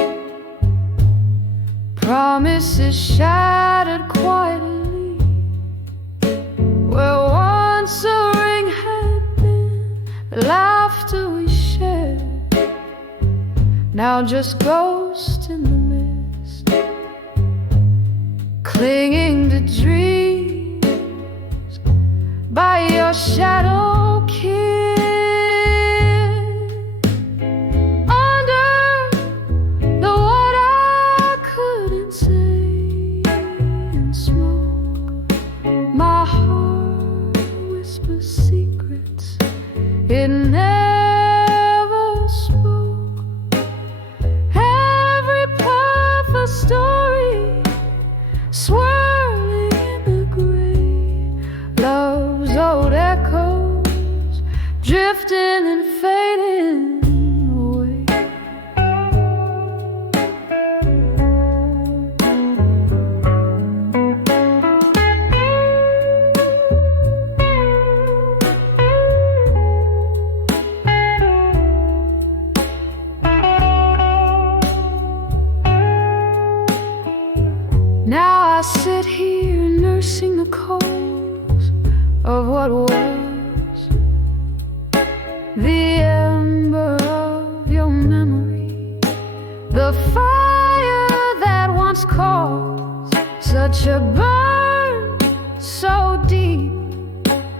Promises shattered quietly, where once a ring had been, the laughter we shared, now just ghosts in the mist, clinging to dreams by your shadow kiss. It never spoke. Every perfect story swirling in the gray, love's old echoes drifting and fading away. Now I sit here nursing the coals of what was, the ember of your memory, the fire that once caused such a burn so deep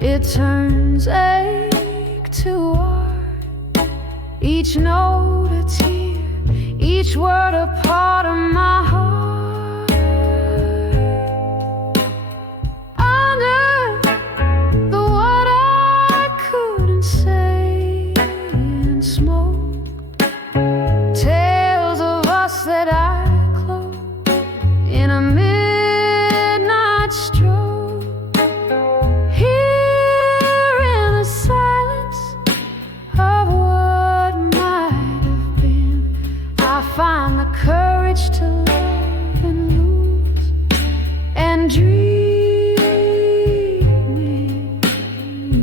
it turns ache to art. Each note a tear, each word a part of my heart. That I close in a midnight stroll, here in the silence of what might have been. I find the courage to love and lose and dreaming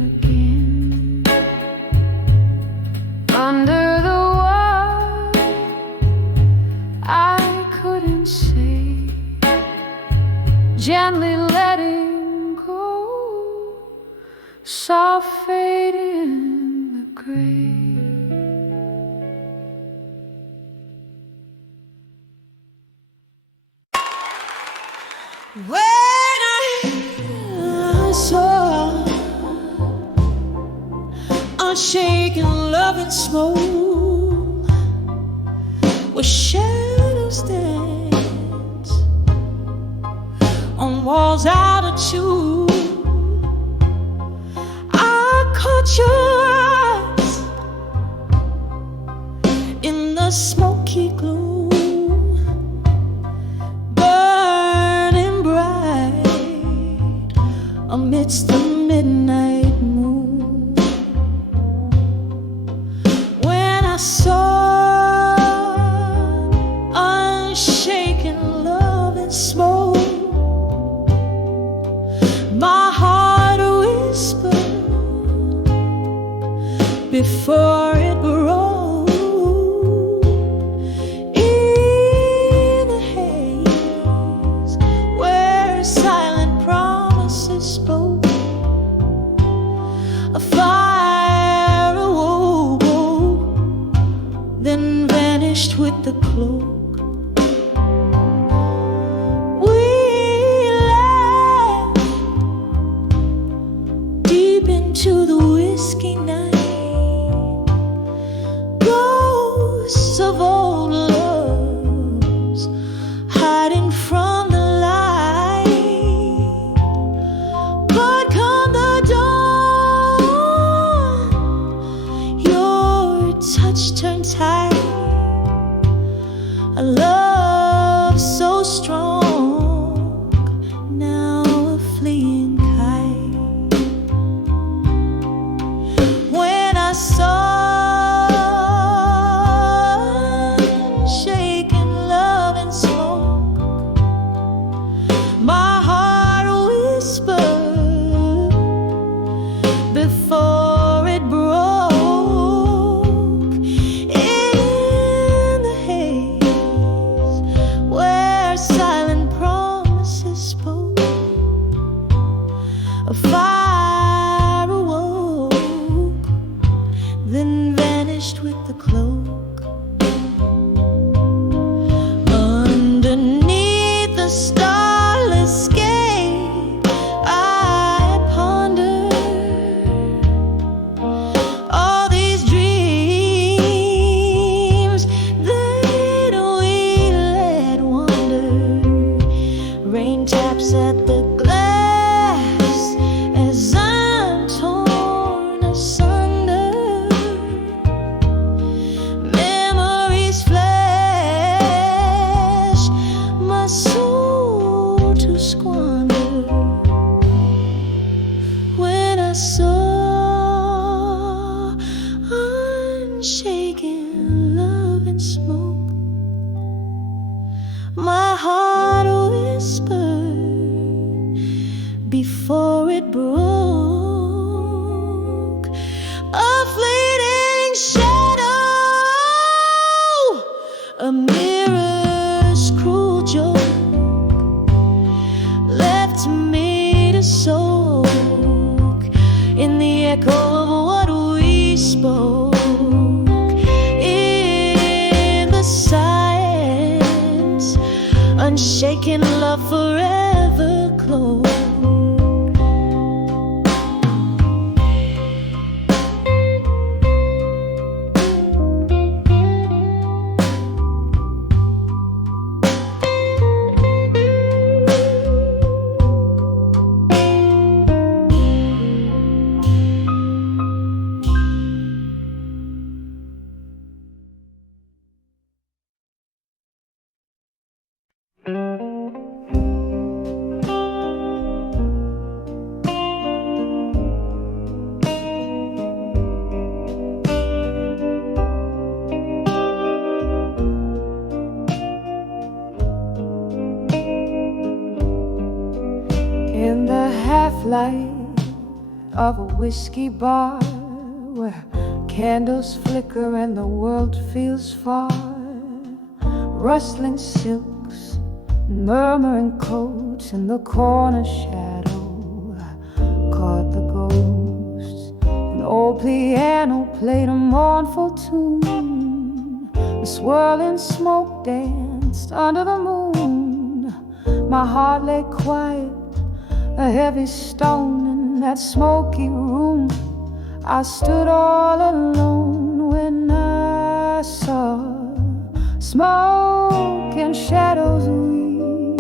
again under the I couldn't say, gently letting go, soft fade in the grave. When I saw unshaken love and smoke, with shadows dance on walls out of tune, I caught your eyes in the smoky gloom, burning bright amidst the midnight moon. When I saw smoke, my heart whispered before it broke. In the haze where silent promises spoke, a fire awoke, then vanished with the cloak. To the whiskey night, ghosts of old loves hiding from the light. But come the dawn, your touch turned tight, rain taps at the glass as I'm torn asunder. Memories flash, my soul to squander. When I saw unshaken love and smoke, my heart whispered before it broke. A fleeting shadow, a mirror's cruel joke, left me to soak in the echo of what we spoke. In the silence, unshaken love forever close. In the half-light of a whiskey bar, where candles flicker and the world feels far, rustling silks, murmuring coats, in the corner shadow caught the ghosts. An old piano played a mournful tune, the swirling smoke danced under the moon. My heart lay quiet, a heavy stone in that smoky room. I stood all alone when I saw smoke and shadows weave,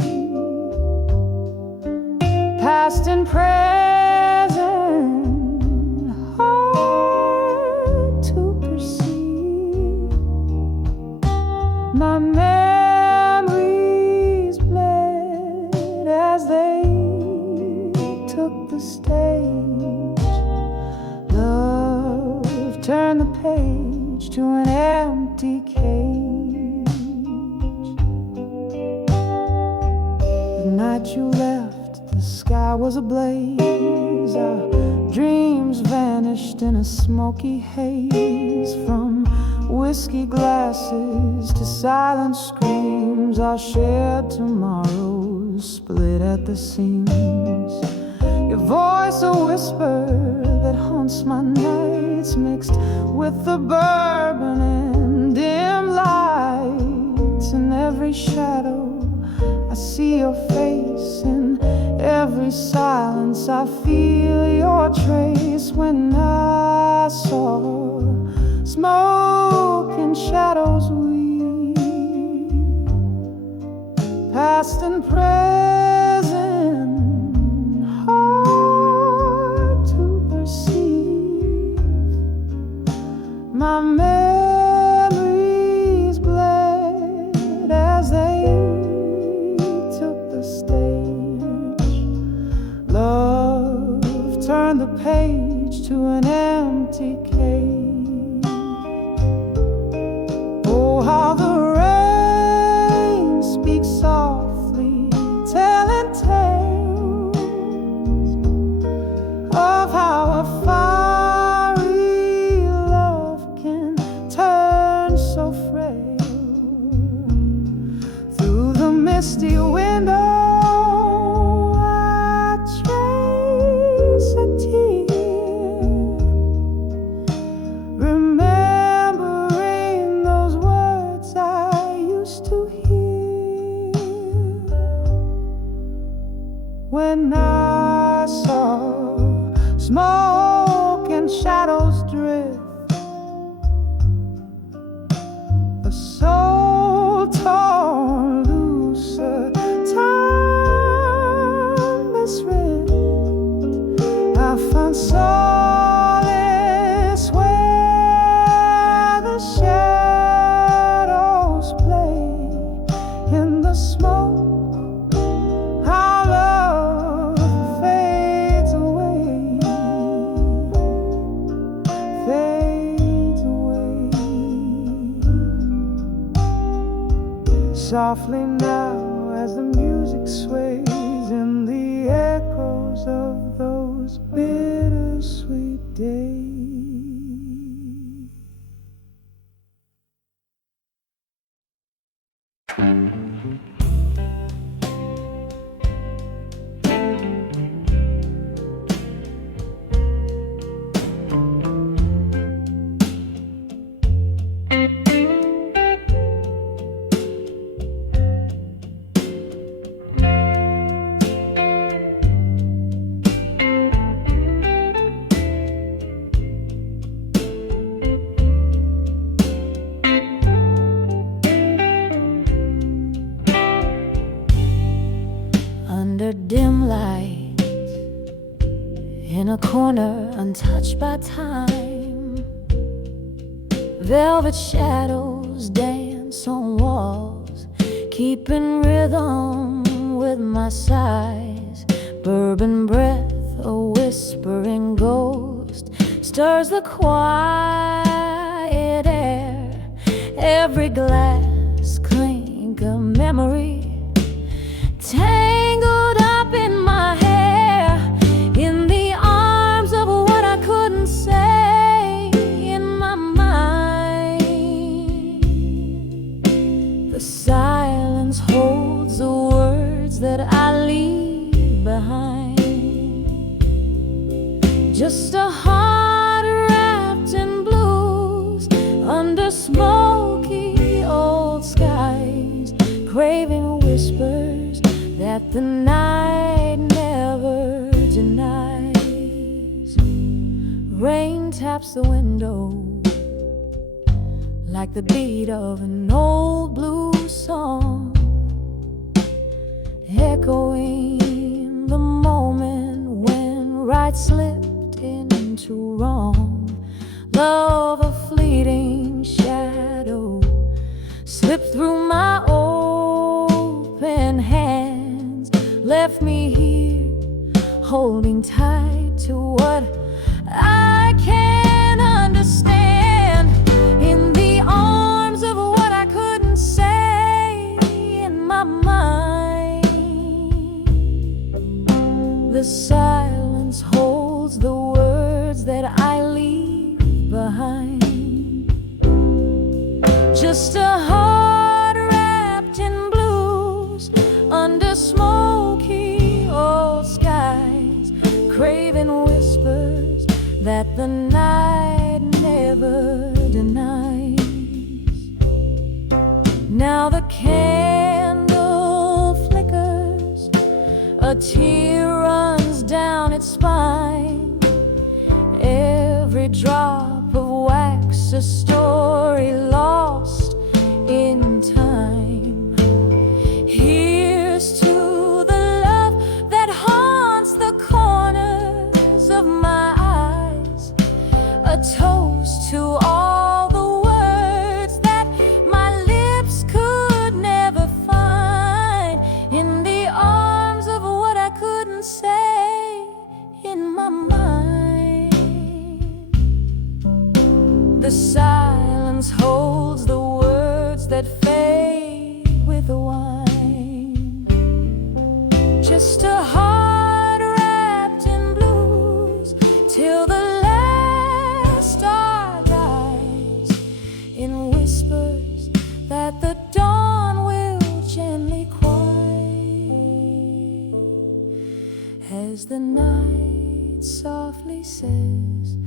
past and present, hard to perceive. My memories bled as they took the stage. Love turned the page to an empty cage. The night you left, the sky was ablaze. Our dreams vanished in a smoky haze. From whiskey glasses to silent screams, our shared tomorrows split at the seams. Your voice a whisper that haunts my nights, mixed with the bourbon and dim lights. In every shadow I see your face, in every silence I feel your trace. When I saw smoke and shadows weave, past and present, hard to perceive. My memories bled as they took the stage. Love turned the page to an empty cage. Oh, how the rain speaks softly, telling tales of how a fiery love can turn so frail. Through the misty window I trace a tear, remembering those words I used to hear when I saw smoke and shadows drift. A soul torn loose, a time softly now as the music sways in the echoes of those bittersweet days. Under dim light, in a corner untouched by time, velvet shadows dance on walls, keeping rhythm with my sighs. Bourbon breath, a whispering ghost, stirs the quiet air. Every glass clink a memory, tangled up in my hair, in the arms of what I couldn't say in my mind. The silence holds the words that I leave behind. Just a heart wrapped in blues under smoky old skies, craving whispers that the night never denies. Rain taps the window like the beat of an old blues song, echoing the moment when right slipped into wrong. Love, a fleeting shadow, slipped through my open hands, left me here holding tight to what I can't understand, in the arms of what I couldn't say in my mind. The silence holds the words that I leave behind. Just a heart wrapped in blues under smoky old skies, craving whispers that the night never denies. Now the candle flickers, a tear runs down its spine, every drop of wax a story lost in time. Here's to the love that haunts the corners of my eyes, a toast to all the words that my lips could never find, in the arms of what I couldn't say in my mind. The silence holds the words that fade with the wine. Just a heart wrapped in blues till the last star dies, in whispers that the dawn will gently quiet, as the night softly says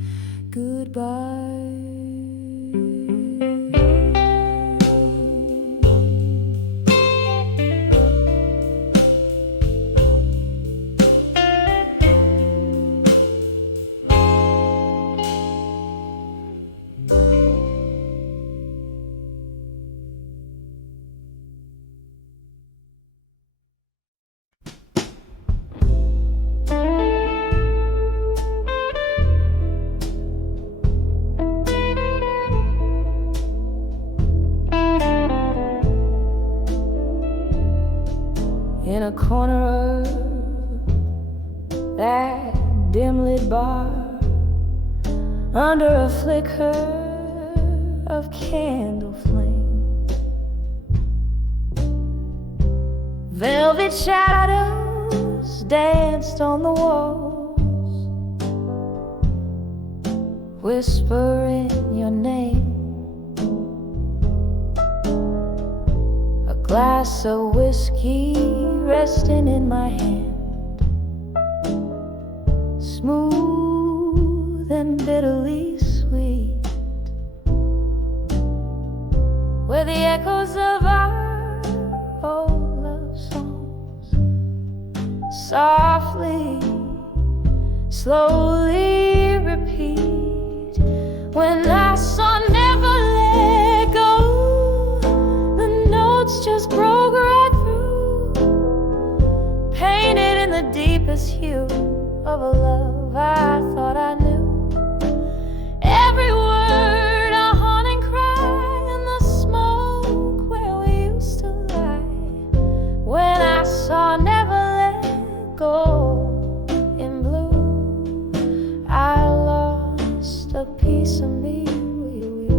goodbye. In a corner of that dim-lit bar, under a flicker of candle flame, Velvet shadows danced on the walls, whispering your name. A glass of whiskey resting in my hand, smooth and bitterly sweet, where the echoes of our old love songs softly, slowly repeat. When I saw never let go, the notes just broke right through, painted in the deepest hue of a love I thought I knew. Every word a haunting cry in the smoke where we used to lie. When I saw never let go in blue, I lost a piece of me with you.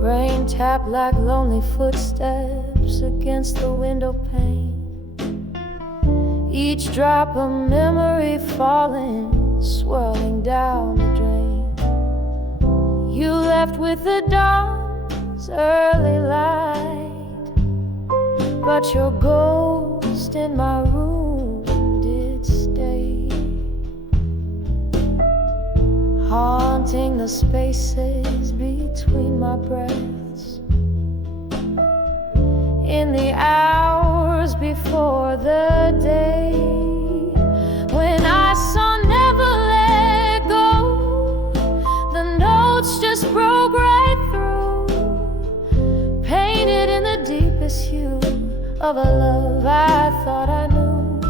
Rain tapped like lonely footsteps against the window pane, each drop a memory falling, swirling down the drain. You left with the dawn's early light, but your ghost in my room did stay, haunting the spaces between my breaths. In the hours before the day when I saw never let go, the notes just broke right through, painted in the deepest hue of a love I thought I knew.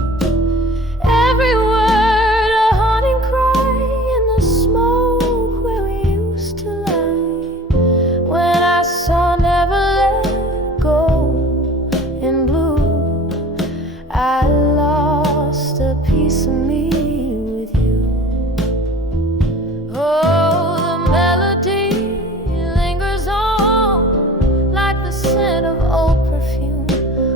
Every word a haunting cry in the smoke where we used to lie. When I saw never let go in blue, I lost a piece of me with you. Oh, the melody lingers on like the scent of old perfume,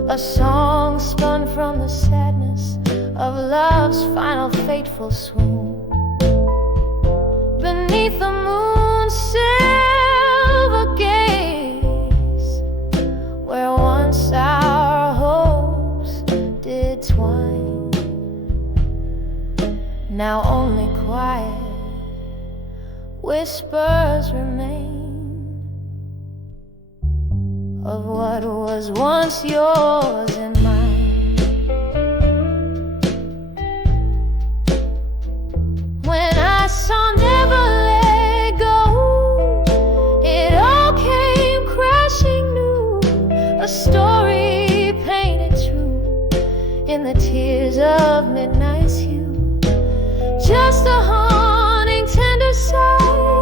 a song spun from the sadness of love's final fateful swoon. Beneath the moon's silver gaze, where once our hopes did twine, now only quiet whispers remain of what was once yours and mine. When I saw never let go, it all came crashing new, a story painted true in the tears of midnight's hue. Just a haunting tender sigh